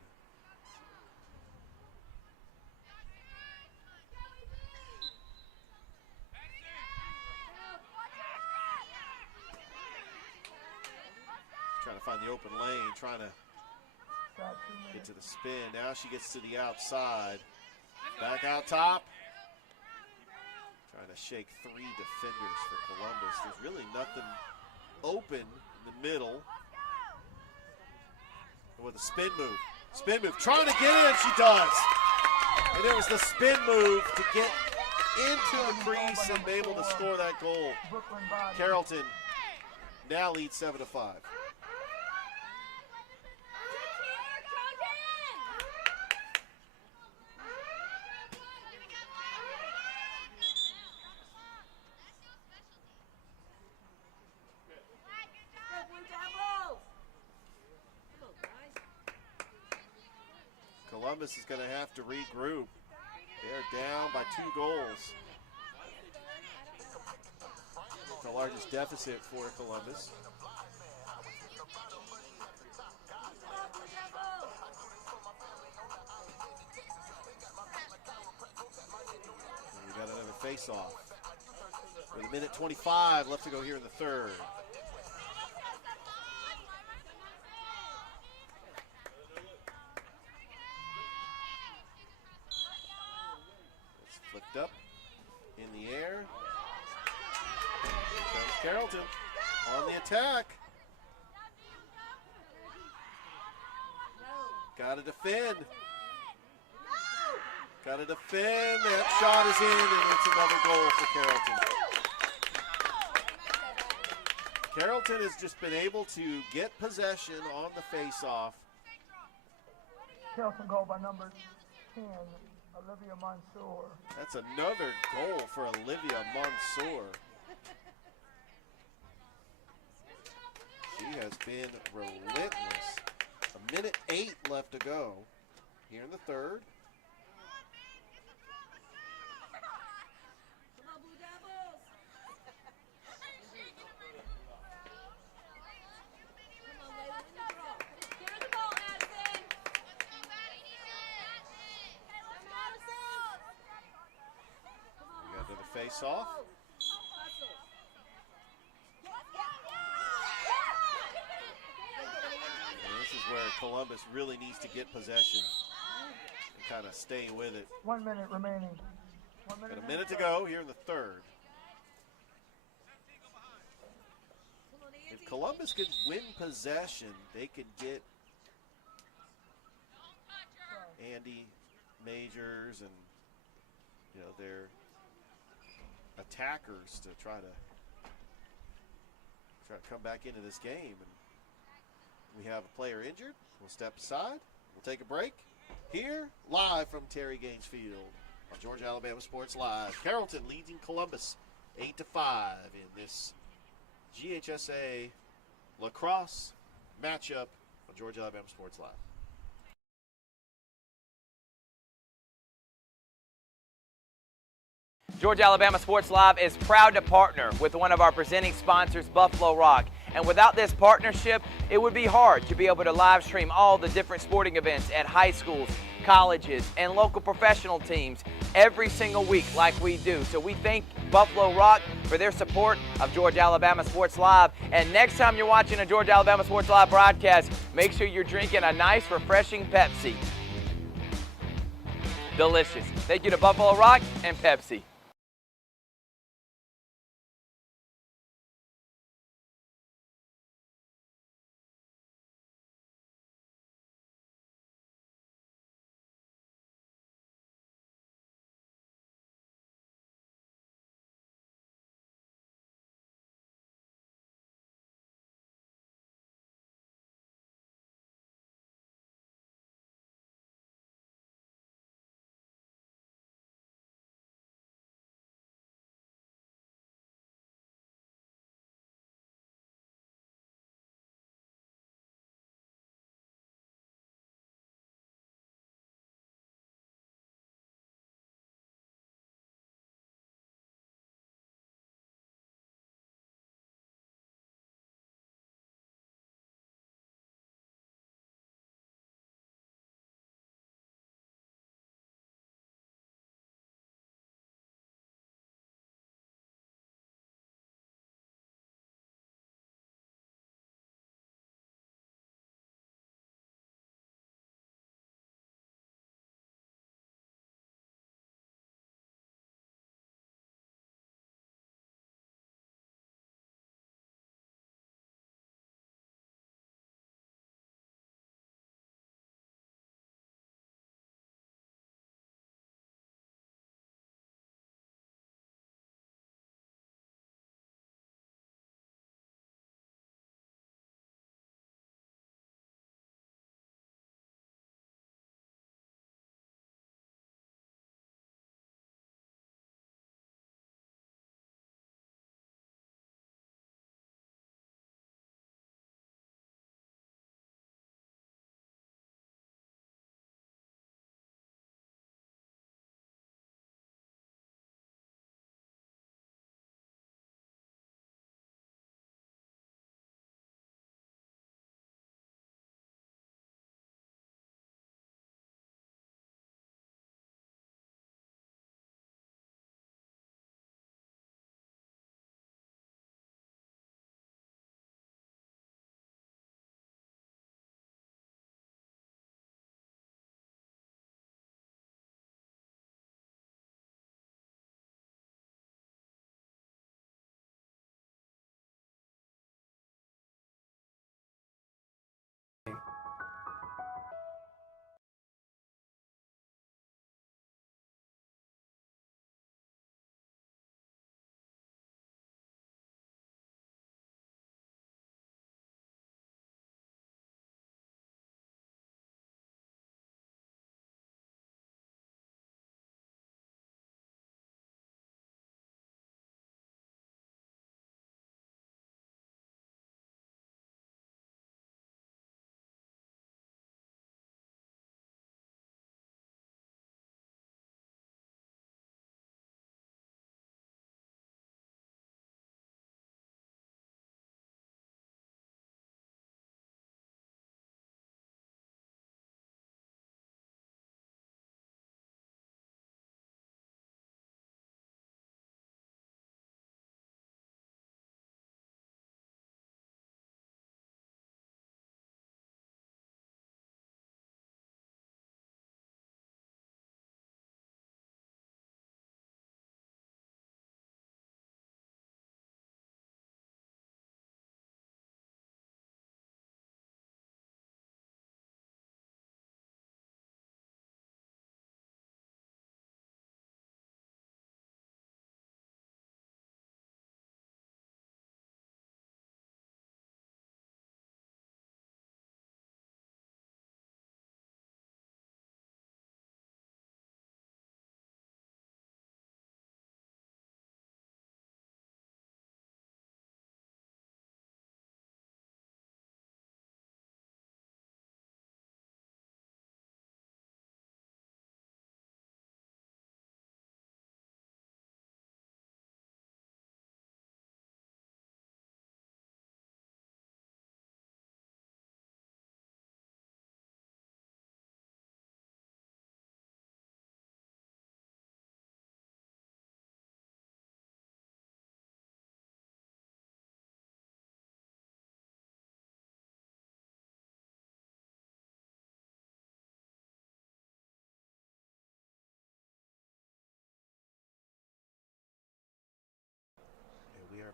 Trying to find the open lane, trying to get to the spin. Now she gets to the outside. Back out top. Trying to shake 3 defenders for Columbus. There's really nothing open in the middle. with a spin move. Spin move, trying to get in, she does. And it was the spin move to get into the crease and be able to score that goal. Carrolton now leads 7-5. Columbus is going to have to regroup. They're down by 2 goals. The largest deficit for Columbus. And we got another face-off. With a minute 25 left to go here in the third. Flicked up in the air. Here comes Carrolton on the attack. Got to defend. Got to defend. That shot is in, and it's another goal for Carrolton. Carrolton has just been able to get possession on the face-off. Carrolton goal by number 10. Olivia Mansour. That's another goal for Olivia Mansour. She has been relentless. A minute 8 left to go here in the third. Face off. And this is where Columbus really needs to get possession and kind of stay with it. 1 minute remaining. Got a minute to go here in the third. If Columbus could win possession, they could get Andy Majors and their attackers to try to come back into this game. And we have a player injured. We'll step aside. We'll take a break. Here, live from Terry Gaines Field on Georgia Alabama Sports Live. Carrolton leading Columbus 8-5 in this GHSA lacrosse matchup on Georgia Alabama Sports Live. Georgia Alabama Sports Live is proud to partner with one of our presenting sponsors, Buffalo Rock. And without this partnership, it would be hard to be able to live stream all the different sporting events at high schools, colleges, and local professional teams every single week like we do. So we thank Buffalo Rock for their support of Georgia Alabama Sports Live. And next time you're watching a Georgia Alabama Sports Live broadcast, make sure you're drinking a nice, refreshing Pepsi. Delicious. Thank you to Buffalo Rock and Pepsi.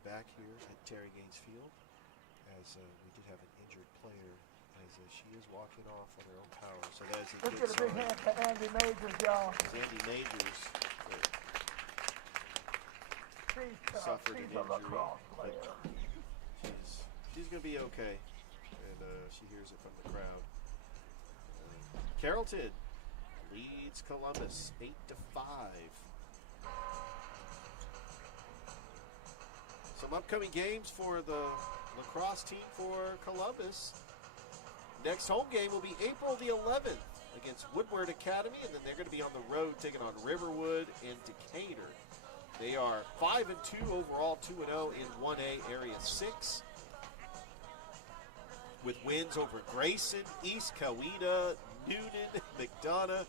back here at Terry Gaines Field, as we did have an injured player, as she is walking off on her own power. So that is a Let's good get a big sign. hand for Andy Majors, y'all. Andy Majors She's suffered an a injury. lacrosse player. She's going to be okay, and she hears it from the crowd. Carrolton leads Columbus 8-5. Some upcoming games for the lacrosse team for Columbus. Next home game will be April the 11th against Woodward Academy, and then they're going to be on the road taking on Riverwood and Decatur. They are 5-2 overall, 2-0 in 1A Area 6, with wins over Grayson, East Coweta, Newton, McDonough.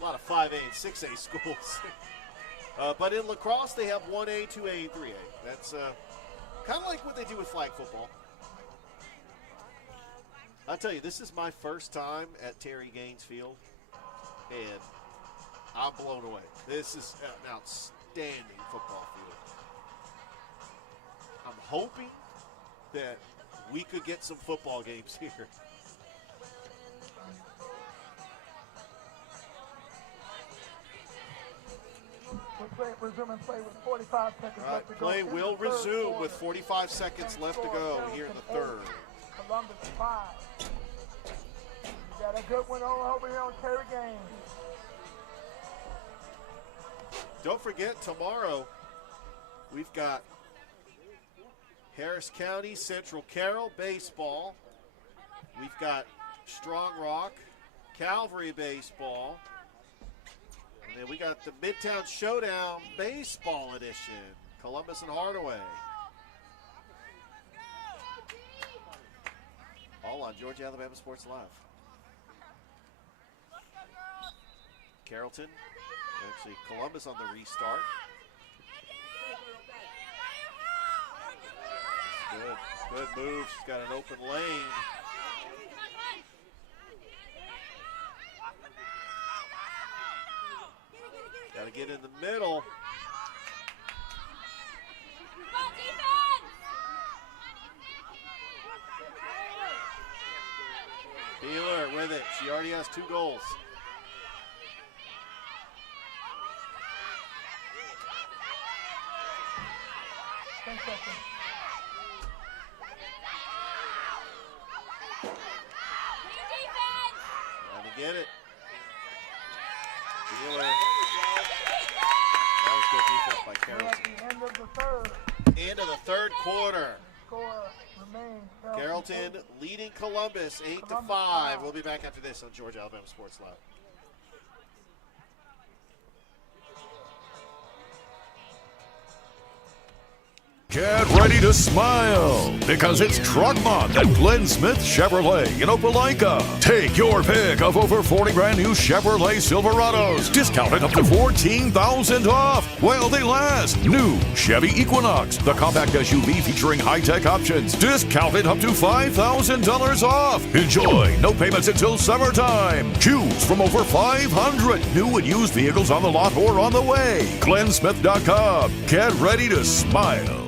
A lot of 5A and 6A schools. But in lacrosse, they have 1A, 2A, and 3A. That's kind of like what they do with flag football. I'll tell you, this is my first time at Terry Gaines Field, and I'm blown away. This is an outstanding football field. I'm hoping that we could get some football games here. Resuming play with 45 seconds left to go. Play in will the third resume quarter. with 45 seconds left to go here in the third. Columbus 5. We got a good one over here on Terry Gaines. Don't forget, tomorrow we've got Harris County, Central Carroll baseball. We've got Strong Rock, Calvary baseball. And then we got the Midtown Showdown baseball edition, Columbus and Hardaway. All on Georgia Alabama Sports Live. Carrolton, actually Columbus on the restart. Good move. She's got an open lane. Got to get in the middle. Beeler with it. She already has 2 goals. Trying to get it. Beeler. That was good defense by Carrolton. At the end of the third. End of the third quarter. Score remains Carrolton leading Columbus 8-5. We'll be back after this on Georgia Alabama Sports Live. Get ready to smile because it's Truck Month at Glenn Smith Chevrolet in Opelika. Take your pick of over 40 brand new Chevrolet Silverados, discounted up to $14,000 off while they last. New Chevy Equinox, the compact SUV featuring high-tech options, discounted up to $5,000 off. Enjoy no payments until summertime. Choose from over 500 new and used vehicles on the lot or on the way. GlennSmith.com. Get ready to smile.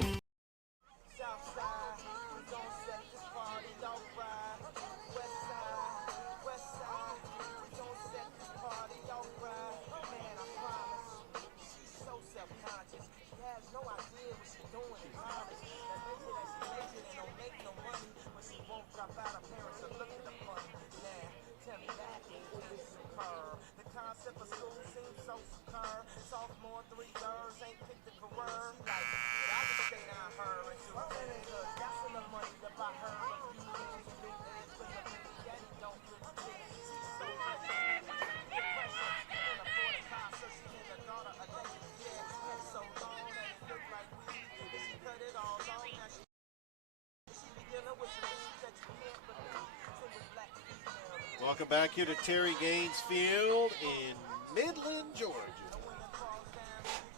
Welcome back here to Terry Gaines Field in Midland, Georgia.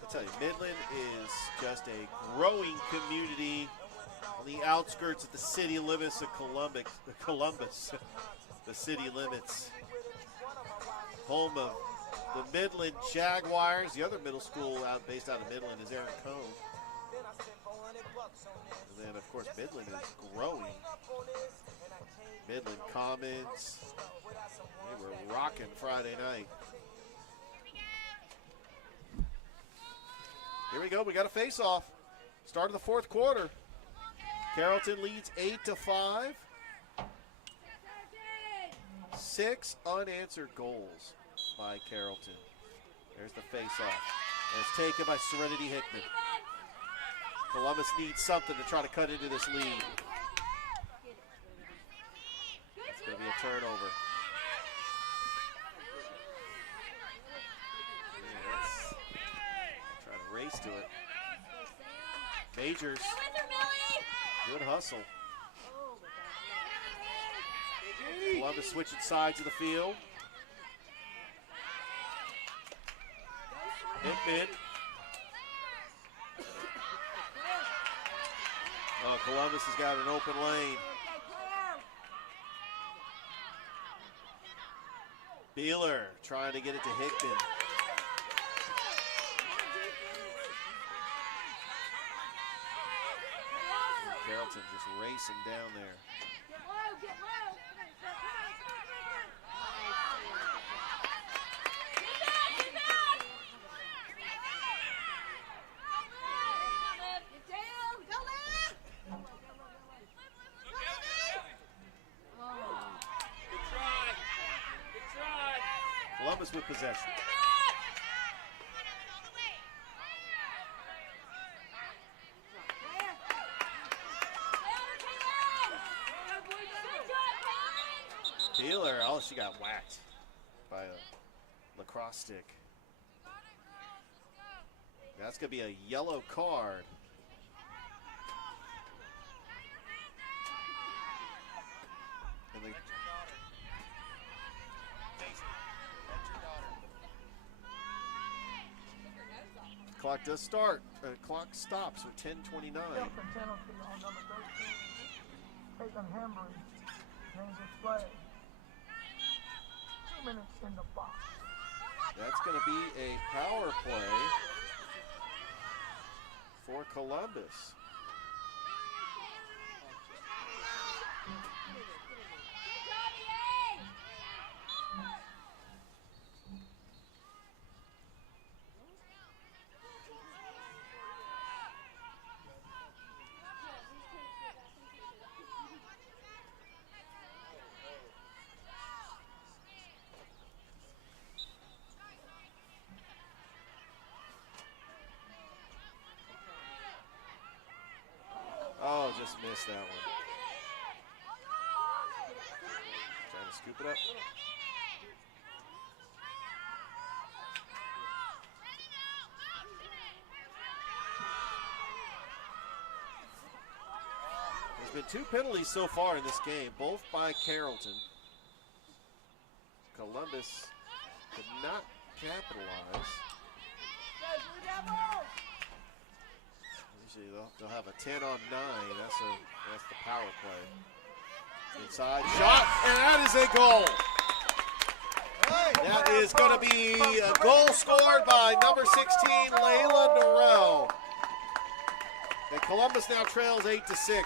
I'll tell you, Midland is just a growing community on the outskirts of the city limits of Columbus, the city limits. Home of the Midland Jaguars. The other middle school based out of Midland is Aaron Cone. And then, of course, Midland is growing. Midland Commons. They were rocking Friday night. Here we go. We got a face-off. Start of the fourth quarter. Carrolton leads 8-5. 6 unanswered goals by Carrolton. There's the face-off. And it's taken by Serenity Hickman. Columbus needs something to try to cut into this lead. It's going to be a turnover. Try to race to it. Majors. Good hustle. Columbus switching sides of the field. Hickman. Oh, Columbus has got an open lane. Beeler trying to get it to Hickman. Carrolton just racing down there. Columbus with possession. Beeler, oh, she got whacked by a lacrosse stick. That's going to be a yellow card. And the clock does start. Clock stops with 10:29. Penalty on number 13. Taken Henry. Change of play. 2 minutes in the box. That's going to be a power play for Columbus. Oh, just missed that one. Trying to scoop it up. There's been 2 penalties so far in this game, both by Carrolton. Columbus did not capitalize. Usually they'll have a 10-on-9. That's the power play. Inside shot, and that is a goal. That is going to be a goal scored by number 16, Layla Norell. And Columbus now trails 8-6.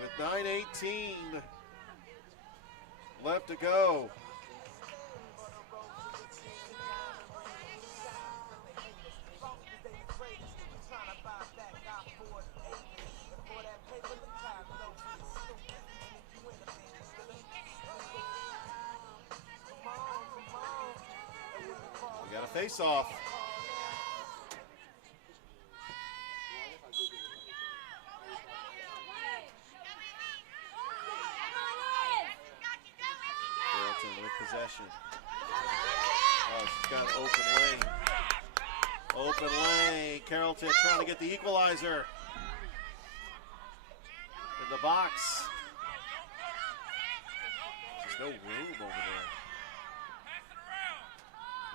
With 9:18 left to go. We got a face-off. Possession. Oh, she's got an open lane. Open lane. Carrolton trying to get the equalizer in the box. There's no room over there.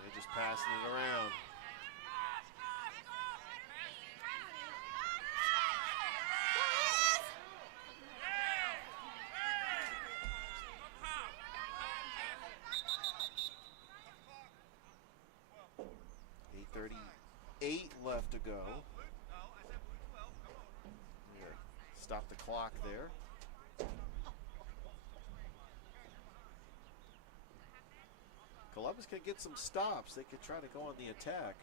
They're just passing it around. 38 left to go. Yeah, stop the clock there. Columbus can get some stops. They could try to go on the attack.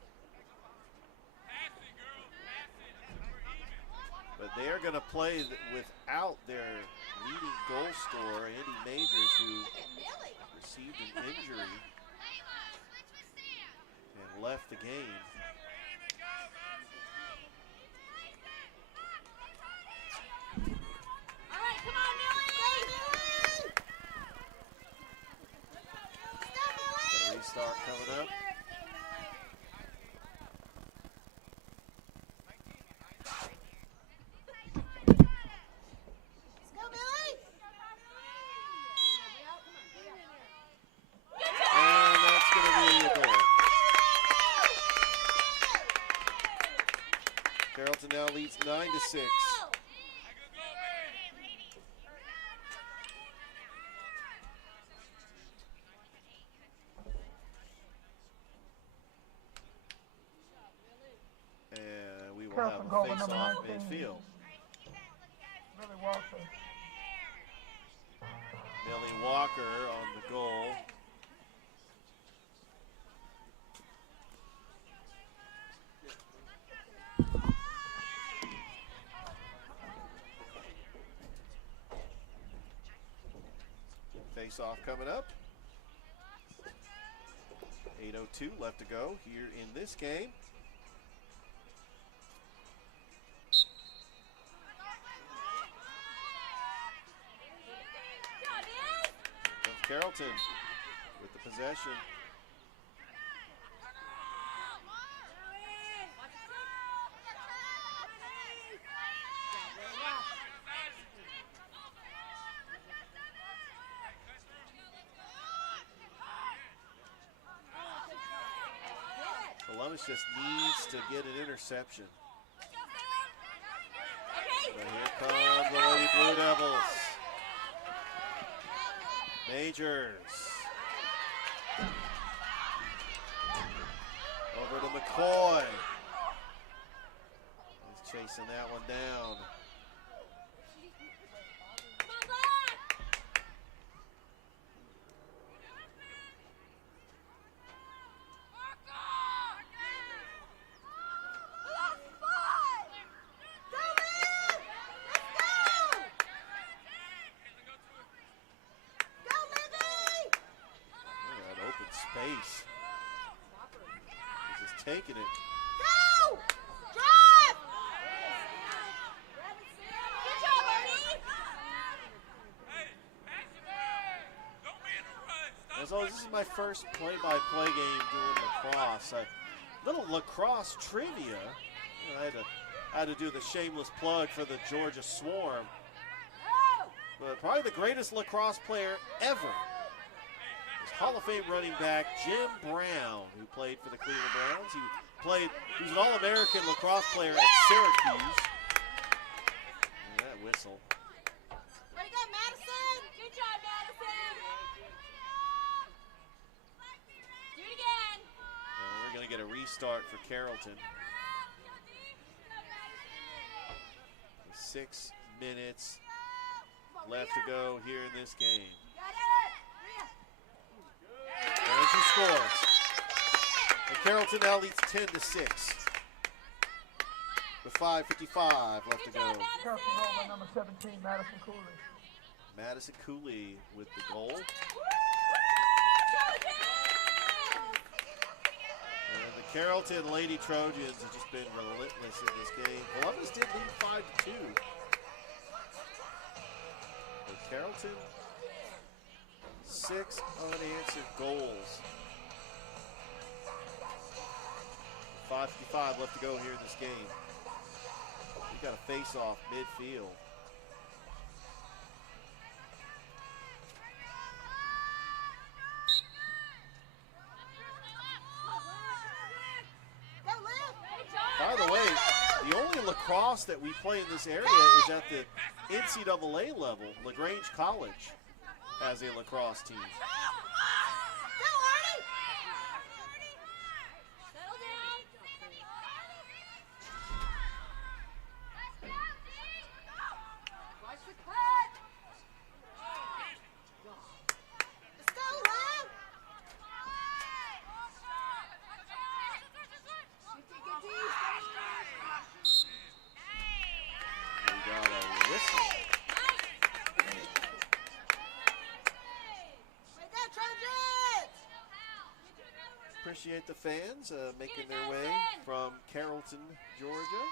But they are going to play without their leading goal scorer, Andy Majors, who received an injury and left the game. All right, come on, Millie! The restart coming up. Carrolton now leads 9-6. And we will have a face-off midfield. Millie Walker on the goal. Face-off coming up. 8:02 left to go here in this game. Comes Carrolton with the possession. Columbus just needs to get an interception. But here come the Lady Blue Devils. Majors. Over to McCoy. He's chasing that one down. Space. He's just taking it. Go! Drive! Good job, Ernie! As always, this is my first play-by-play game doing lacrosse. Little lacrosse trivia. You know, I had to do the shameless plug for the Georgia Swarm. But probably the greatest lacrosse player ever. Hall of Fame running back Jim Brown, who played for the Cleveland Browns. He was an All-American lacrosse player at Syracuse. And that whistle. Way to go, Madison! Good job, Madison! Do it again! And we're going to get a restart for Carrolton. 6 minutes left to go here in this game. And she scores. And Carrolton now leads 10-6. With 5:55 left to go. Carrolton goal by number 17, Madison Cooley. Madison Cooley with the goal. And the Carrolton Lady Trojans have just been relentless in this game. Columbus did lead 5-2. But Carrolton, 6 unanswered goals. 5:55 left to go here in this game. We got a face-off midfield. By the way, the only lacrosse that we play in this area is at the NCAA level. LaGrange College has a lacrosse team. Settle down. Appreciate the fans making their way from Carrolton, Georgia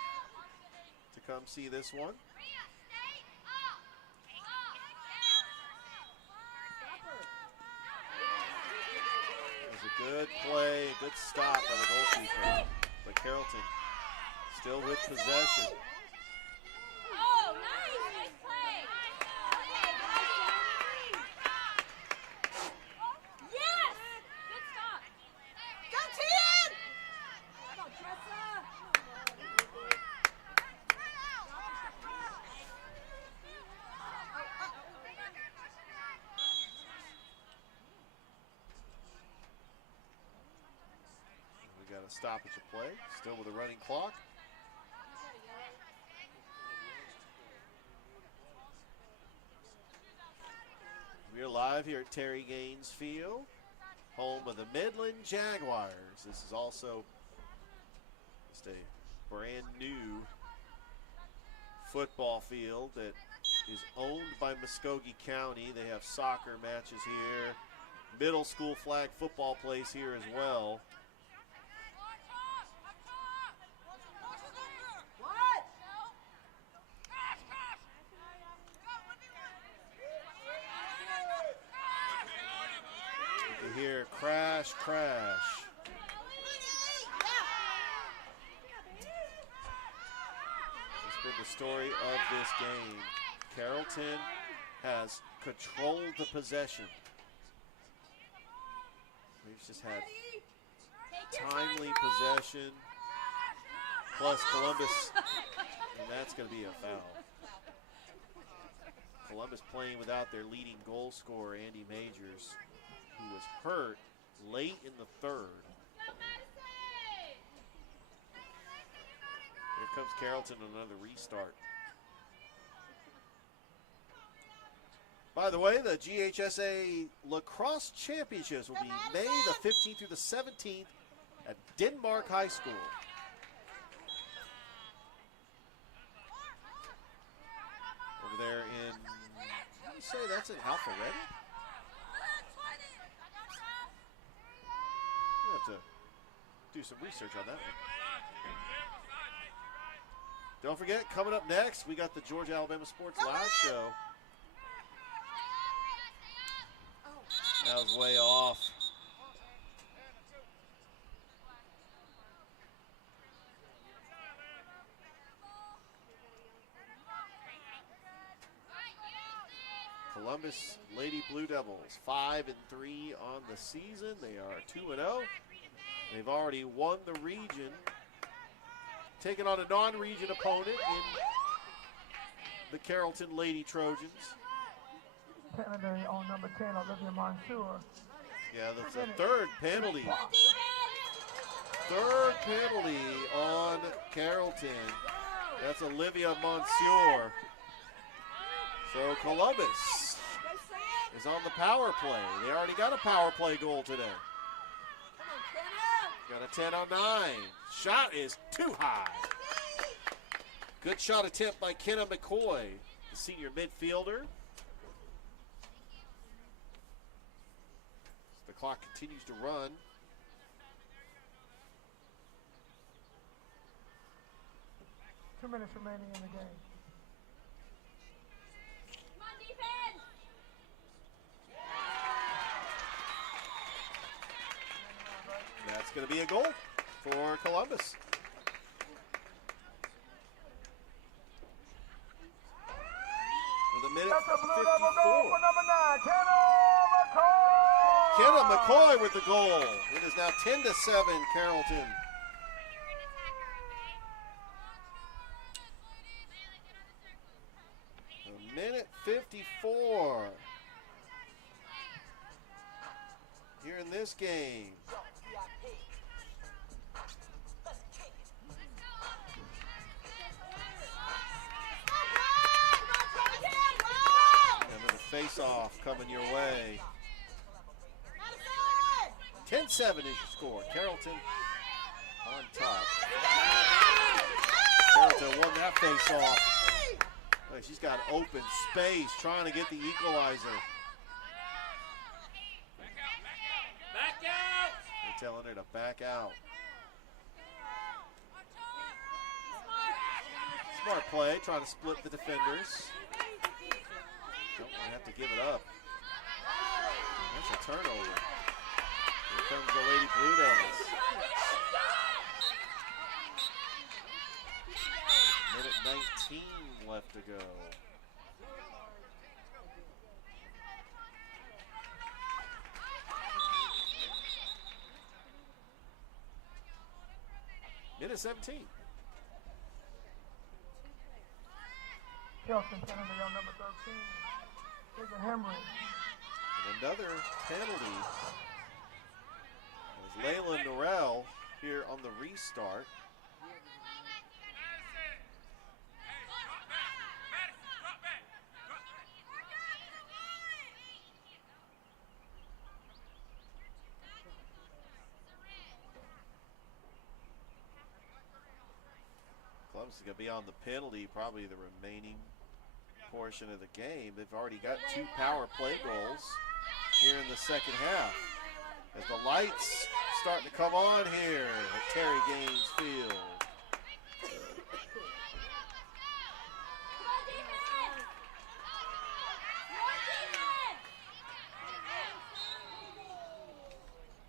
to come see this one. It was a good play, a good stop by the goalkeeper. But Carrolton still with possession. Oh, nice. Nice play. Yes. Good stop. Go team. Come on, Tressa. We got a stoppage of play, still with a running clock. We're live here at Terry Gaines Field, home of the Midland Jaguars. This is also just a brand new football field that is owned by Muskogee County. They have soccer matches here. Middle school flag football plays here as well. You can hear crash, crash. It's been the story of this game. Carrolton has controlled the possession. We've just had timely possession, plus Columbus, and that's going to be a foul. Columbus playing without their leading goal scorer, Andy Majors, who was hurt late in the third. Here comes Carrolton on another restart. By the way, the GHSA Lacrosse Championships will be May the 15th through the 17th at Denmark High School. Over there in, how do you say that's in Alpharetta? We have to do some research on that one. Don't forget, coming up next, we got the Georgia Alabama Sports Live Show. That was way off. Columbus Lady Blue Devils, 5-3 on the season. They are 2-0. They've already won the region, taking on a non-region opponent in the Carrolton Lady Trojans. Penalty on number 10, Olivia Mansour. Yeah, that's a third penalty. Third penalty on Carrolton. That's Olivia Monsieur. So Columbus is on the power play. They already got a power play goal today. Got a 10 on 9. Shot is too high. Good shot attempt by Kenna McCoy, the senior midfielder. The clock continues to run. Two minutes remaining in the game. Come on, defense. That's going to be a goal for Columbus. With a minute That's a blue double goal 54. for number 9, Kenna McCoy. Kenna McCoy with the goal. It is now 10-7 Carrolton. A minute 54 here in this game. And then a face-off coming your way. 10-7 is your score. Carrolton on top. Carrolton won that face-off. Boy, she's got open space trying to get the equalizer. Back out! telling her to back out. Smart play, trying to split the defenders. Don't want to have to give it up. That's a turnover. Here comes the Lady Blue Devils. Minute 19 left to go. Minute 17. Carrolton penalty on number 13. Taking Henry. And another penalty. It was Layla Norrell here on the restart. Columbus is going to be on the penalty, probably the remaining portion of the game. They've already got 2 power play goals here in the second half. As the lights starting to come on here at Terry Gaines Field.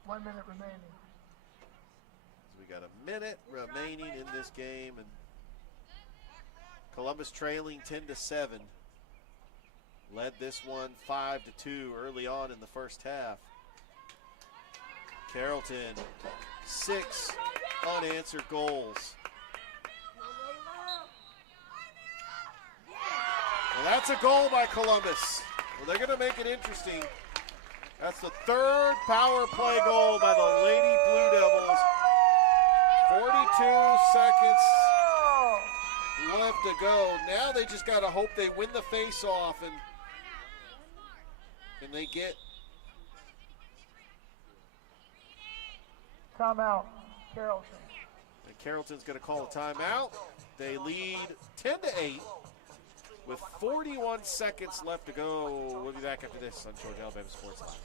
One minute remaining. So we got a minute remaining in this game, and Columbus trailing 10-7. Led this one 5-2 early on in the first half. Carrolton, 6 unanswered goals. Well, that's a goal by Columbus. Well, they're going to make it interesting. That's the 3rd power play goal by the Lady Blue Devils. 42 seconds left to go. Now they just got to hope they win the face-off and they get timeout, Carrolton. And Carrollton's going to call a timeout. They lead 10-8 with 41 seconds left to go. We'll be back after this on Georgia Alabama Sports Live.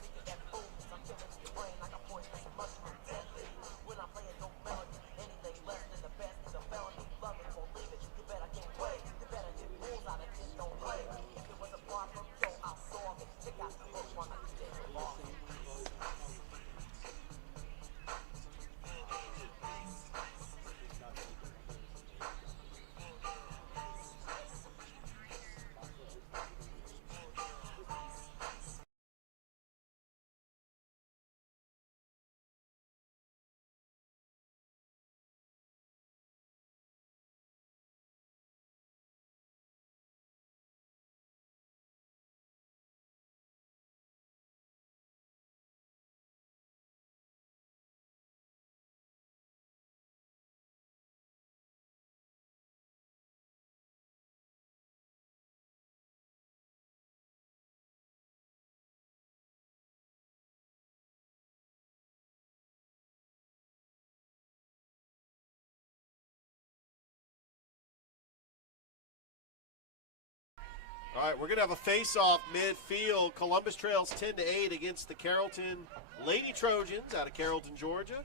All right, we're going to have a face-off midfield. Columbus trails 10-8 against the Carrolton Lady Trojans out of Carrolton, Georgia.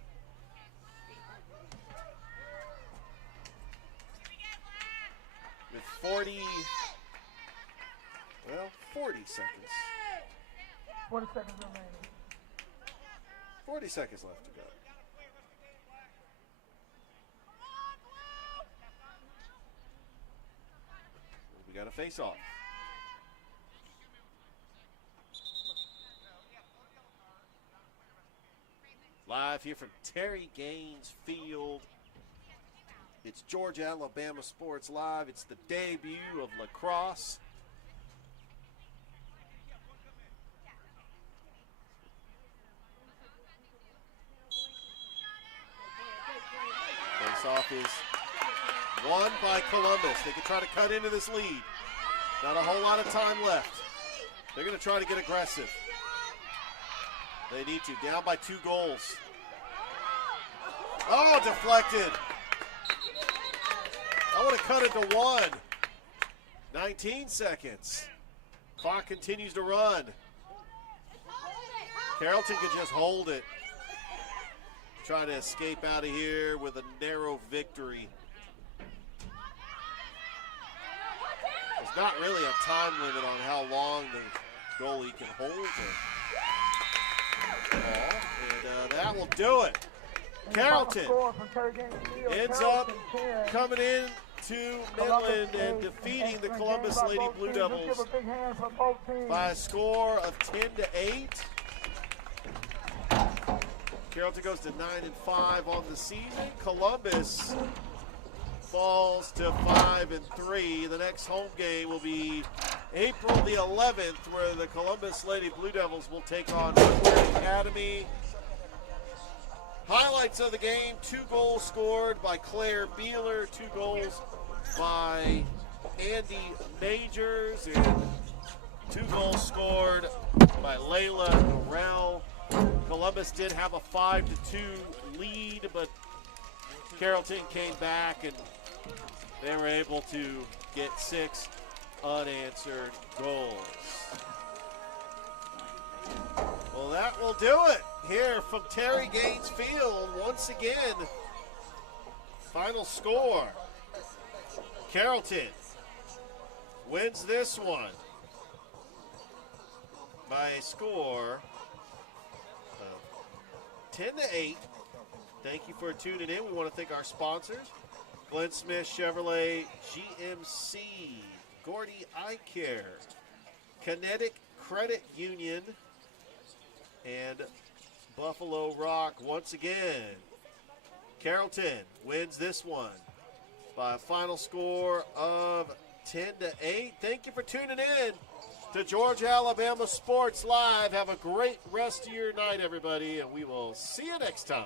With 40 seconds. 40 seconds remaining. 40 seconds left to go. We got a face-off. Live here from Terry Gaines Field. It's Georgia Alabama Sports Live. It's the debut of Lacrosse. Face-off is won by Columbus. They can try to cut into this lead. Not a whole lot of time left. They're going to try to get aggressive. They need to. Down by 2 goals. Oh, deflected. I want to cut it to 1. 19 seconds. Clock continues to run. Carrolton could just hold it. try to escape out of here with a narrow victory. There's not really a time limit on how long the goalie can hold the ball, and that will do it. Carrolton ends up coming in to Midland and defeating the Columbus Lady Blue Devils by a score of 10-8. Carrolton goes to 9-5 on the season. Columbus falls to 5-3. The next home game will be April the 11th, where the Columbus Lady Blue Devils will take on Woodward Academy. Highlights of the game: 2 goals scored by Claire Beeler, 2 goals by Andy Majors, and 2 goals scored by Layla Norrell. Columbus did have a 5-2 lead, but Carrolton came back and they were able to get 6 unanswered goals. Well, that will do it here from Terry Gaines Field. Once again, final score: Carrolton wins this one by a score of 10-8. Thank you for tuning in. We want to thank our sponsors: Glenn Smith Chevrolet GMC, Gordy Eye Care, Kinetic Credit Union, and Buffalo Rock. Once again, Carrolton wins this one by a final score of 10-8. Thank you for tuning in to Georgia Alabama Sports Live. Have a great rest of your night, everybody, and we will see you next time.